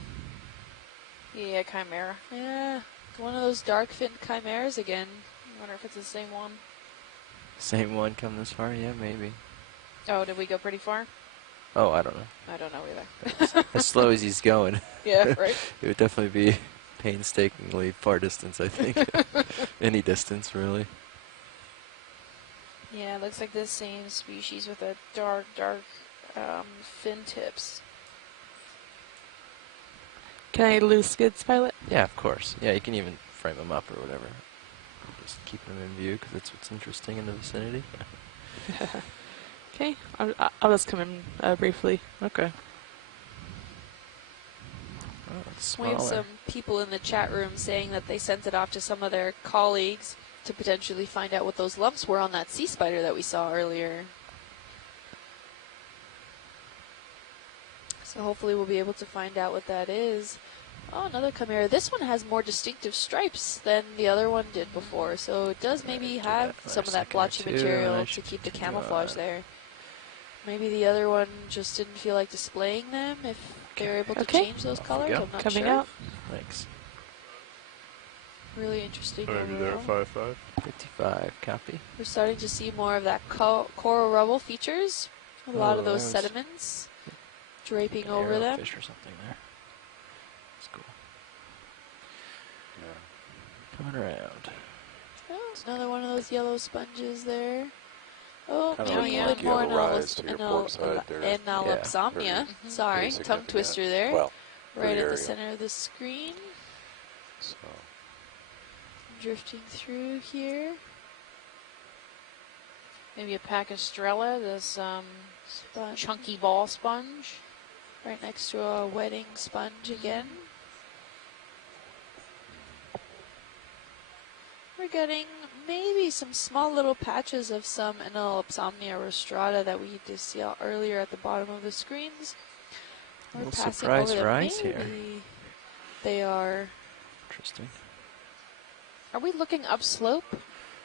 Yeah, chimera. Yeah, one of those dark finned chimeras again. I wonder if it's the same one. Same one come this far? Yeah, maybe. Oh, did we go pretty far? Oh, I don't know. I don't know either. As slow as he's going. Yeah, right. It would definitely be painstakingly far distance, I think. Any distance, really. Yeah, it looks like the same species with a dark fin tips. Can I lose skids, pilot? Yeah, of course. Yeah, you can even frame them up or whatever. Just keep them in view because that's what's interesting in the vicinity. Okay, I'll just come in briefly. Okay. Oh, it's We have smaller. some people in the chat room saying that they sent it off to some of their colleagues to potentially find out what those lumps were on that sea spider that we saw earlier. So hopefully we'll be able to find out what that is. Oh, another chimera. This one has more distinctive stripes than the other one did before, so it does maybe have some of that blotchy material to keep the camouflage there. Maybe the other one just didn't feel like displaying them if they were able to change those colors. I'm not Coming sure. out. Thanks. Really interesting. Maybe there, overall. 5-5. 55, copy. We're starting to see more of that coral rubble features. A lot of those there's sediments draping an over them. arrowfish or something there. That's cool. Coming around. Oh, it's another one of those yellow sponges there. Oh, Kinda maybe like a bit more rise to your port side there. analepsomnia. Very Sorry, tongue significant. twister there. Well, right at area. the center of the screen. So, Drifting through here. Maybe a Pacastrella, this Sponge. chunky ball sponge. Right next to a wedding sponge again. We're getting maybe some small little patches of some Analepsomnia rostrata that we just saw earlier at the bottom of the screens. We're Little passing surprise over them. rise here. Maybe they are. Interesting. Are we looking upslope?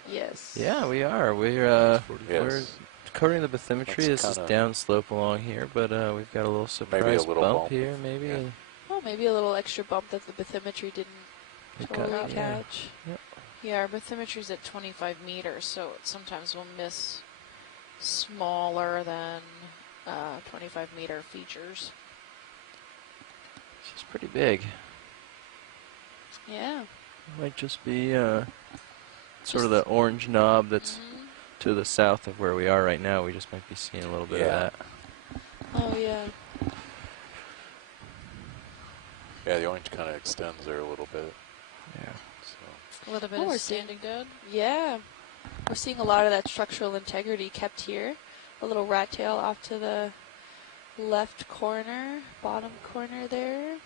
Yes. Yeah, we are. We're yes. covering the bathymetry. That's This is kinda- downslope along here, but we've got a little surprise little bump bump. here, maybe. Yeah. Oh, maybe a little extra bump that the bathymetry didn't totally catch. Yeah, our bathymetry's at 25 meters, so sometimes we'll miss smaller than 25 meter features. She's pretty big. Yeah. Might just be sort of the orange knob that's to the south of where we are right now. We just might be seeing a little bit of that. Oh, yeah. yeah, the orange kind of extends there a little bit. Yeah. So. A little bit Oh, of we're seeing- standing dead. Yeah. We're seeing a lot of that structural integrity kept here. A little rat tail off to the left corner, bottom corner there.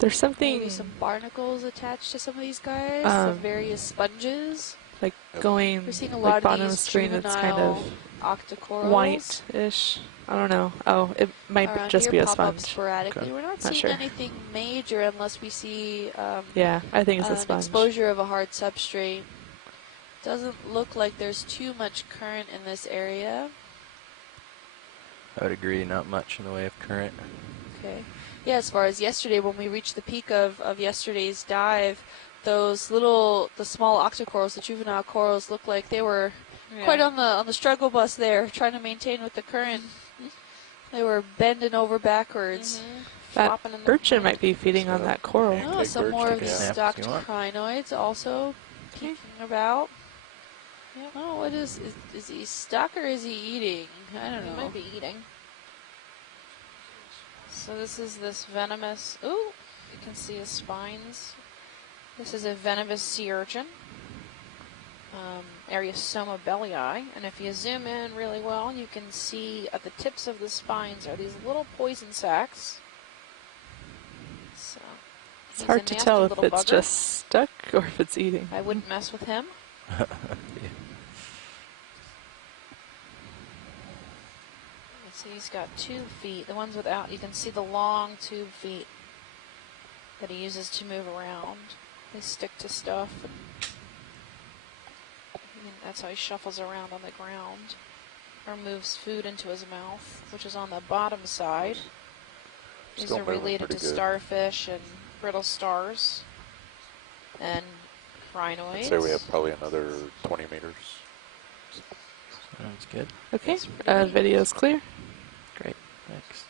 There's something. Maybe some barnacles attached to some of these guys. Um, Some various sponges. like Yep. going We're seeing a like lot bottom of of the these screen. It's kind of octocorals. white-ish. I don't know. Oh, it might Around just here be a pop up sponge. sporadically. Okay. We're not Not seeing sure. anything major unless we see Yeah, I think it's a an sponge. exposure of a hard substrate. Doesn't look like there's too much current in this area. I would agree, not much in the way of current. Okay. Yeah, as far as yesterday, when we reached the peak of yesterday's dive, the small octocorals, the juvenile corals, looked like they were quite on the struggle bus there, trying to maintain with the current. They were bending over backwards. That urchin might be feeding on that coral. Oh, some more of these Snap if stocked you want. crinoids also peeking about. Oh, what is he stuck or is he eating? I don't know. He might be eating. So this is this venomous. Ooh, you can see his spines. This is a venomous sea urchin. Ariosoma bellii, and if you zoom in really well, you can see at the tips of the spines are these little poison sacs. So It's hard to tell if it's just stuck or if it's eating. I wouldn't mess with him. Yeah. See, he's got 2 feet. The ones without, you can see the long tube feet that he uses to move around. They stick to stuff. And that's how he shuffles around on the ground or moves food into his mouth, which is on the bottom side. These Still are related to pretty good. starfish and brittle stars and crinoids. I'd say we have probably another 20 meters. Sounds good. Okay, video's clear. Great. Thanks.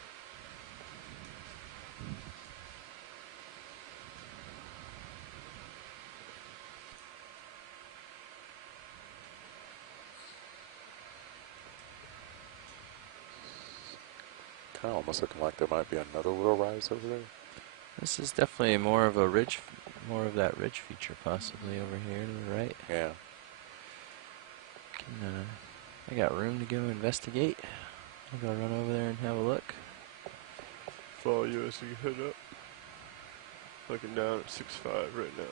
Kind of almost looking like there might be another little rise over there. This is definitely more of that ridge feature possibly over here to the right. Yeah. I got room to go investigate. I'll go run over there and have a look. Follow you as you head up. Looking down at 6.5 right now.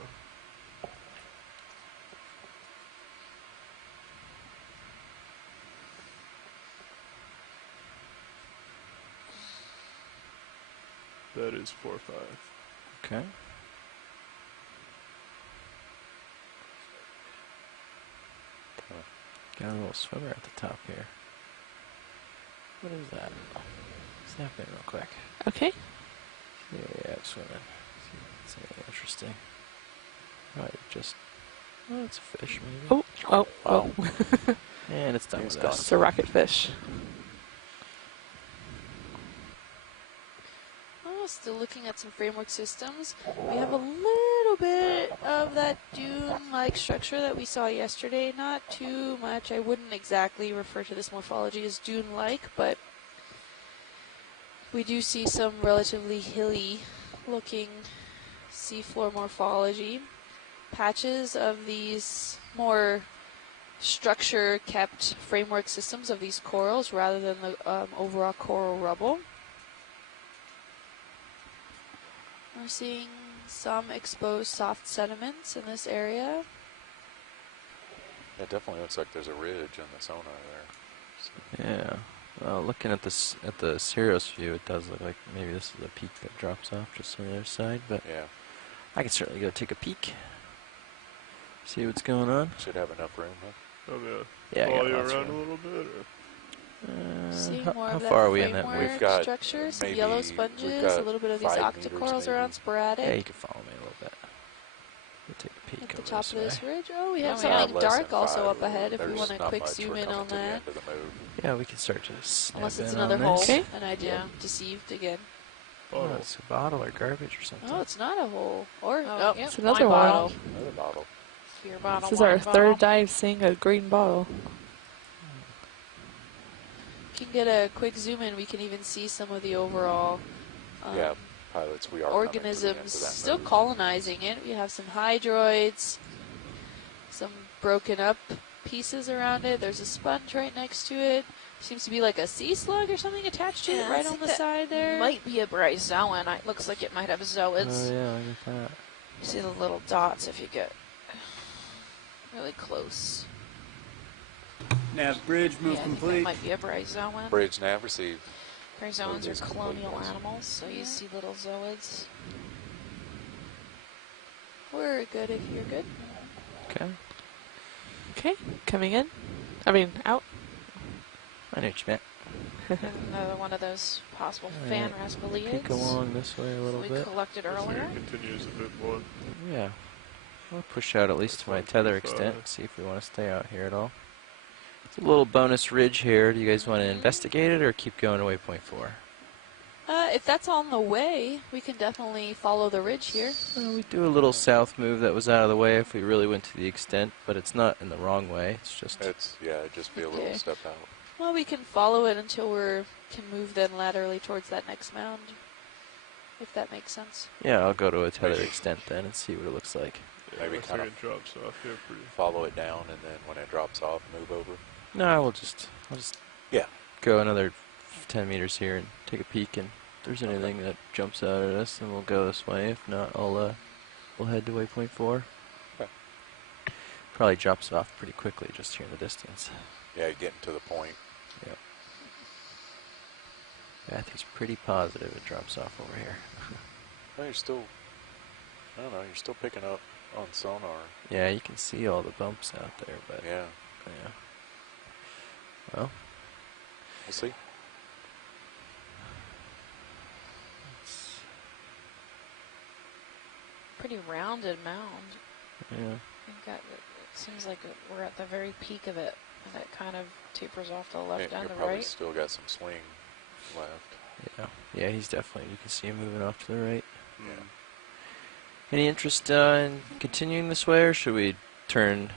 That is 4.5. Okay. Got a little swimmer at the top here. What is that? Snap in real quick. Okay. Yeah, it's swimming. See, it's interesting. Right, oh, it's a fish maybe. Oh. And it's done with us. It's a rocket fish. Still looking at some framework systems. We have a little bit of that dune-like structure that we saw yesterday. Not too much. I wouldn't exactly refer to this morphology as dune-like, but we do see some relatively hilly-looking seafloor morphology. Patches of these more structure-kept framework systems of these corals rather than the overall coral rubble. We're seeing some exposed soft sediments in this area. It definitely looks like there's a ridge in the sonar there. So. Yeah. Well, looking at this the Terrace view, it does look like maybe this is a peak that drops off just on the other side. But Yeah. I can certainly go take a peek. See what's going on. Should have enough room, huh? I'm gonna Yeah, I follow got you lots of around a room. little bit, or? Seeing more How of that far are we in that framework move? got structure, some maybe- yellow we've sponges, got a little bit of these 5 meters octocorals around maybe. sporadic. Yeah, you can follow me a little bit. We'll take a peek At the over top this of this way. ridge. Oh, we have Oh, something Less dark than also 5. up ahead if we There's want a not quick much. zoom We're in coming on to the that. end of the move. Yeah, we can start to snap Unless it's in another on hole this. Okay. and I did Yeah. deceived again. Oh, it's a bottle or garbage or something. Oh, it's not a hole. Or Oh, oh, yep. It's another Wine one. bottle. Another bottle. Beer bottle. This is our wine third bottle. dive seeing a green bottle. can get a quick zoom in. We can even see some of the overall Yeah, pilots, we are organisms still colonizing it. We have some hydroids, some broken up pieces around it. There's a sponge right next to it. Seems to be like a sea slug or something attached to it right on the side there. Might be a bryozoan. It looks like it might have zoids. Oh yeah, I get that. You see the little dots if you get really close. Nav bridge, move Yeah, I think complete. that might be a bryozoan. Bridge nav received. Bryozoans Bridge are is complete, colonial yes. animals, so you see little zooids. We're good if you're good. Okay. Okay, coming in. I mean, out. I know what you meant. Another one of those possible fan raspoliids. Peek along this way a little we bit. collected This earlier. thing continues a bit more. Yeah. I'll push out at least to my tether 125. extent, see if we want to stay out here at all. It's a little bonus ridge here. Do you guys want to investigate it or keep going to waypoint 4? If that's on the way, we can definitely follow the ridge here. Well, we do a little south move that was out of the way if we really went to the extent, but it's not in the wrong way. It's just... It'd just be a little Okay. step out. Well, we can follow it until we can move then laterally towards that next mound, if that makes sense. Yeah, I'll go to a tether extent then and see what it looks like. Yeah, Maybe looks kind like of it drops off here pretty. follow it down, and then when it drops off, move over. No, I'll just Yeah. go another 10 meters here and take a peek, and if there's anything that jumps out at us, then we'll go this way. If not, we'll head to waypoint 4. Okay. Probably drops off pretty quickly just here in the distance. Yeah, you're getting to the point. Yep. Matthew's pretty positive it drops off over here. Well, you're still, I don't know, you're still picking up on sonar. Yeah, you can see all the bumps out there, but Yeah, yeah. Well, we'll see. Pretty rounded mound. yeah. I think that it seems like we're at the very peak of it, and it kind of tapers off to the left Yeah, and you the probably right. still got some swing left. Yeah, he's definitely, you can see him moving off to the right. Yeah. Any interest in continuing this way, or should we turn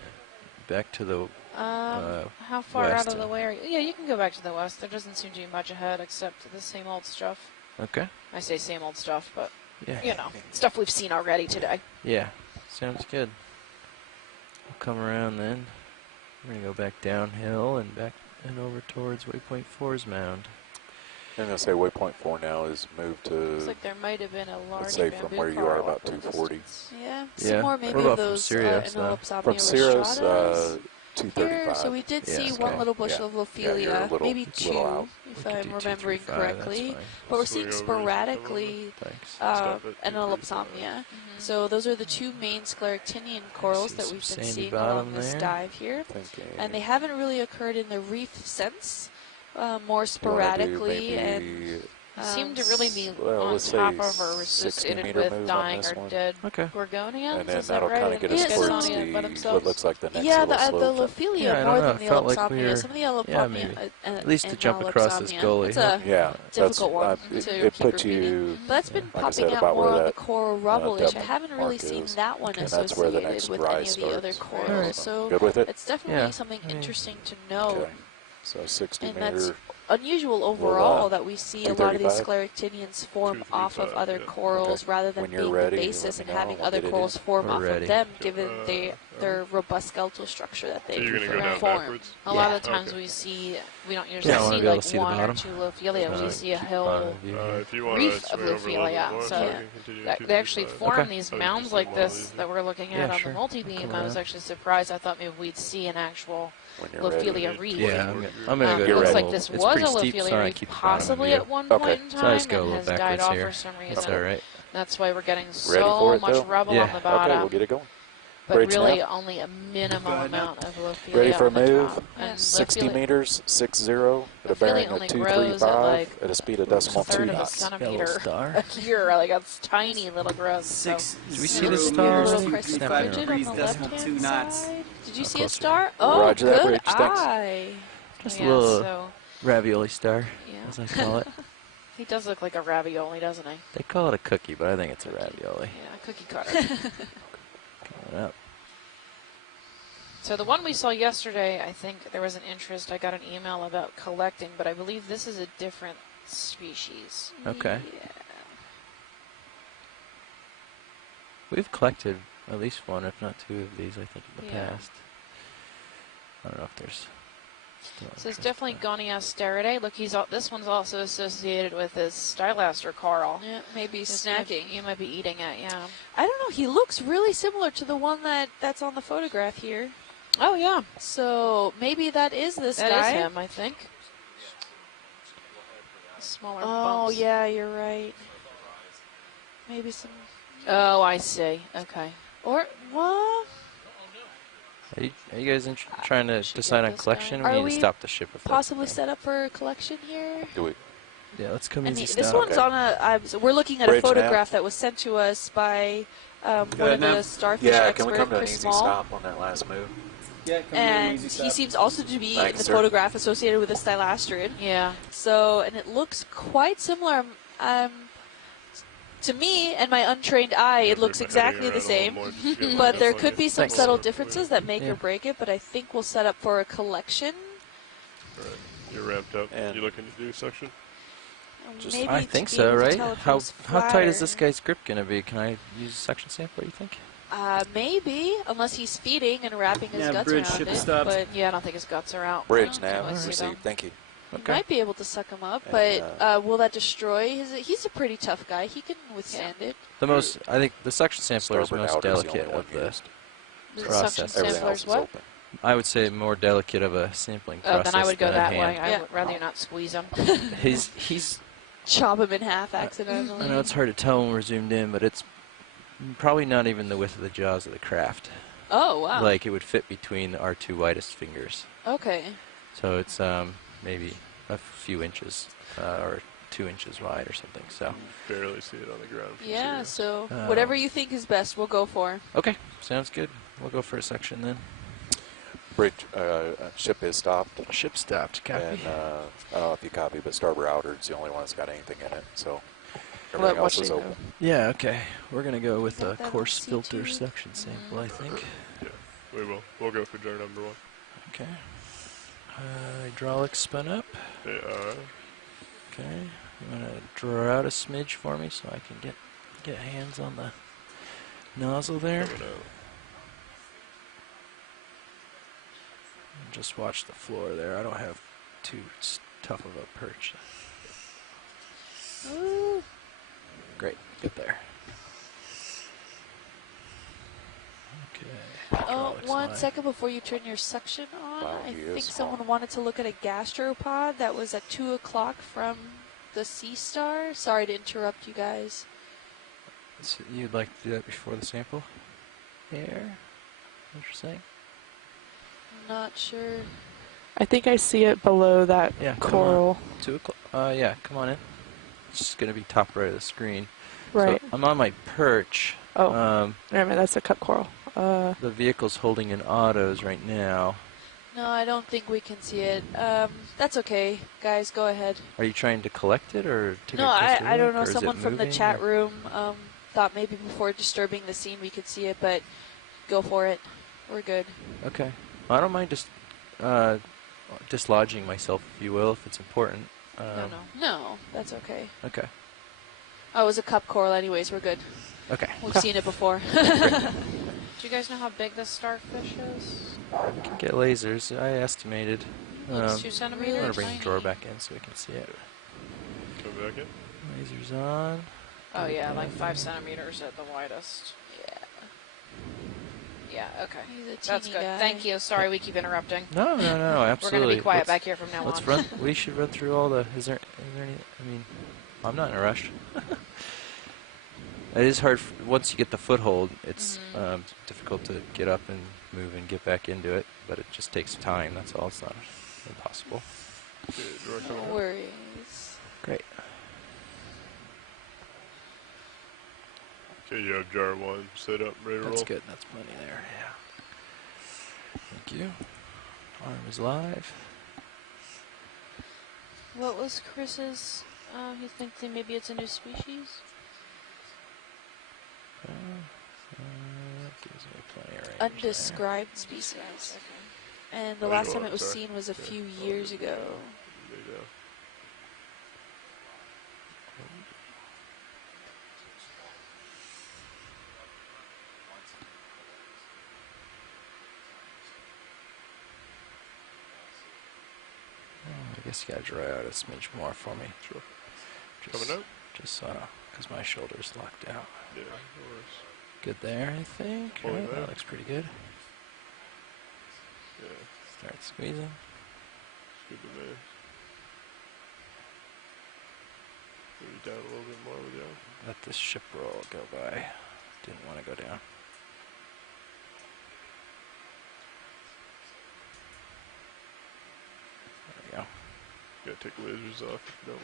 back to the How far west out of the and- way are you? Yeah, you can go back to the west. There doesn't seem to be much ahead except the same old stuff. Okay. I say same old stuff, but, Yeah. you know, stuff we've seen already today. Yeah. Sounds good. We'll come around then. We're gonna go back downhill and back and over towards waypoint 4's mound. I'm going to say waypoint 4 now is moved to, Looks like there might have been a large let's say from bamboo where you are, coral about up in the 240. distance. Yeah, Yeah. some more What maybe about of from those Sirius, Anelopsomnia From Cirrus, rostratas. 235. Here, so we did Yeah, see okay. one little bushel of Yeah, Lophelia, you're a little- maybe little two, out. if We could I'm do remembering 235, that's correctly. fine. But we're Swing seeing over as you come sporadically Thanks. Stop at Anelopsomnia. So those are the two main scleractinian corals see that some we've been sandy seeing bottom along this there. dive here. Thinking And they haven't really occurred in the reef since, more you wanna do sporadically. maybe Seem to really be Well, on let's top say of or 60 associated meter with move on dying this or one. dead Okay. gorgonians. and then Is that that'll right? kind of get us Yeah, towards some- by the, themselves. what looks like the next Yeah, little the slope. Lophelia Yeah, I more don't know. than the It felt like Elopsomnia. we were- Some of the yeah, Elopsomnia, maybe. and At least to jump across this Elopsomnia. gully. It's a Yeah, difficult one it, to it keep puts repeating. you, But that's been like I popping said, out about more where on the that, coral rubble-ish. I depth haven't really mark seen is. that one Okay. And that's where the associated next with rise any of the other starts. corals. So Good with it? it's definitely Yeah, something I mean- interesting to know. Okay. So 60 And that's meter. unusual overall that we see a lot of these 235? scleractinians form off of 235, other yeah. corals Okay. rather than When you're being ready, the let basis me and know, having we'll other get it corals in. form We're off ready. of them, given Yeah. their robust skeletal structure that they So you're gonna go down form. backwards? A lot of the Yeah. times Okay. we see, we don't Yeah, I usually wanna see be able like to see the one or bottom. two Lophelia. We see a Keep whole on view here. If you want reef to of swing over a little bit Lophelia, more, so I can continue to they actually 235. form Okay. these I would mounds just like do one of this these. that we're looking Yeah, at on sure. the multi-beam. Come I was around. actually surprised. I thought maybe we'd see an actual When you're ready. Lophelia reef. Yeah, I'm gonna go It to looks the like little- this it's was a pretty steep, Lophelia so I reef keep the bottom possibly view. at one Okay. point in So I time just go a and little has died backwards off here. for some That's reason. all right. That's why we're getting Ready so for it, much though? rubble Yeah. on the Okay, bottom. we'll get it going. But Bridge really now. only a minimum Go ahead now. amount of Lophelia Ready for a on the move? top. And 60 Lophelia- meters, 60, at a Lophelia bearing only of grows at, 235 like, at a speed of decimal a third 2 of a knots. centimeter star. a year. Like that's tiny little growth. So. Do we see Zero the star? meters, Snap 235 it. degrees, on the decimal left-hand 2 knots. side. Did you How see a close are star? Oh, Roger that, good Bridge. Thanks. eye. Just Yeah, a little so ravioli star, yeah. as I call it. He does look like a ravioli, doesn't he? They call it a cookie, but I think it's a ravioli. Yeah, a cookie cutter. Coming up. So the one we saw yesterday, I think there was an interest. I got an email about collecting, but I believe this is a different species. Okay. Yeah. We've collected at least one, if not two of these, I think, in the Yeah. past. I don't know if there's still So it's interest, definitely but- Goniasteridae. Look, this one's also associated with this stylaster coral. Yeah, maybe This snacking. You might be eating it, yeah. I don't know. He looks really similar to the one that's on the photograph here. Oh, yeah. So maybe that is this That guy. is him, I think. Smaller Oh, bumps. yeah, you're right. Maybe some... Oh, I see. Okay. Or, what? Are you guys trying to should decide get on this collection? guy. We Are need we to stop the ship if that's Possibly the thing. set up for a collection here? Do we? Yeah, let's come And easy this stop. one's on a... we're looking at Bridge a now? photograph that was sent to us by one of now? the starfish Yeah, experts, can we come to an Chris easy Small. stop on that last move? Yeah, come to an And easy he stop. seems also to be in Thanks, the sir. photograph associated with the stylastrid. Yeah. So, and it looks quite similar. To me and my untrained eye, it looks exactly the same. But there could be some subtle differences that make or break it. But I think we'll set up for a collection. All right. You're ramped up. And You looking to do suction? Maybe I to think be so, able to right? tell if it How was tight is flatter. this guy's grip gonna be? Can I use a section sampler? You think? Maybe, unless he's feeding and wrapping his Yeah, guts bridge around ship it. stopped. But Yeah, I don't think his guts are out. Bridge I don't now. think I see Received. them. Thank you. he might be able to suck him up. But And, will that destroy his? He's a pretty tough guy. He can withstand it. I think the suction sampler is Starboard most outer is the delicate only one of the. used. The Process. suction Everything samplers, else is what? open. I would say more delicate of a sampling Oh, process. then I would go than a that way. hand. I Yeah. would rather you not squeeze them. He's. Chop him in half accidentally. I know it's hard to tell when we're zoomed in, but it's probably not even the width of the jaws of the craft. Oh wow. Like it would fit between our two widest fingers. Okay. So it's maybe a few inches or 2 inches wide or something. So Barely see it on the ground. from Yeah. zero. So Oh. whatever you think is best, we'll go for. okay, sounds good. We'll go for a section then. Bridge ship is stopped. Ship stopped. Copy. And I don't know if you copy, but starboard outer is the only one that's got anything in it. So Well, everything what else is she open. Yeah. Okay. We're gonna go with Got a that on coarse filter C2? suction sample, I think. Yeah, we will. We'll go for jar number 1. Okay. Hydraulics spun up. Yeah, Okay. You want to draw out a smidge for me so I can get hands on the nozzle there. coming out. And just watch the floor there. I don't have too tough of a perch. Ooh. Great. Get there. Okay. Oh, Hydraulics 1 line. second before you turn your suction on. Wow, I he think is someone hot. wanted to look at a gastropod that was at 2 o'clock from the Sea Star. Sorry to interrupt you guys. So you'd like to do that before the sample? Here? What you're saying? Not sure. I think I see it below that Yeah, come coral. 2 o'clock. Yeah, come on in. It's just going to be top right of the screen. Right. So I'm on my perch. Oh. Never mind, that's a cut coral. The vehicle's holding in autos right now. No, I don't think we can see it. That's okay. Guys, go ahead. Are you trying to collect it or take No, a closer I don't look, know. or is it Someone from the moving, chat or- room thought maybe before disturbing the scene we could see it, but go for it. We're good. Okay. Well, I don't mind just dislodging myself, if you will, if it's important. No, that's okay. Okay. Oh, it was a cup coral anyways. We're good. Okay. We've seen it before. Do you guys know how big this starfish is? We can get lasers. I estimated. Looks 2 I'm centimeters. going to bring the Tiny. drawer back in so we can see it. Come back in. Lasers on. Oh yeah, like 5 centimeters at the widest. Yeah. Yeah. Okay. He's a That's teeny good. guy. Thank you. Sorry, we keep interrupting. No, We're absolutely. going to be quiet Let's- back here from now Let's on. run. We should run through all the. Is there any? I mean, I'm not in a rush. It is hard once you get the foothold. It's difficult to get up and move and get back into it, but it just takes time. That's all. It's not impossible. Okay, drawer coming No out. worries. Great. Okay, you have jar 1 set up, ready to roll. That's good. That's plenty there. Yeah. Thank you. Arm is live. What was Chris's? He thinks that maybe it's a new species. Gives me plenty of range there. Undescribed species. And the Oh, last you time are, it was sorry. seen was a Yeah. few years ago. Lay down. I guess you gotta dry out a smidge more for me. Sure. Just, Coming out? Just because my shoulder's locked out. Yeah, no worries. Good there, I think. Pulling Right? That back. looks pretty good. Start squeezing. Good to me. Maybe down a little bit more with you. Let this ship roll go by. Didn't want to go down. There we go. Gotta take lasers off if you don't mind.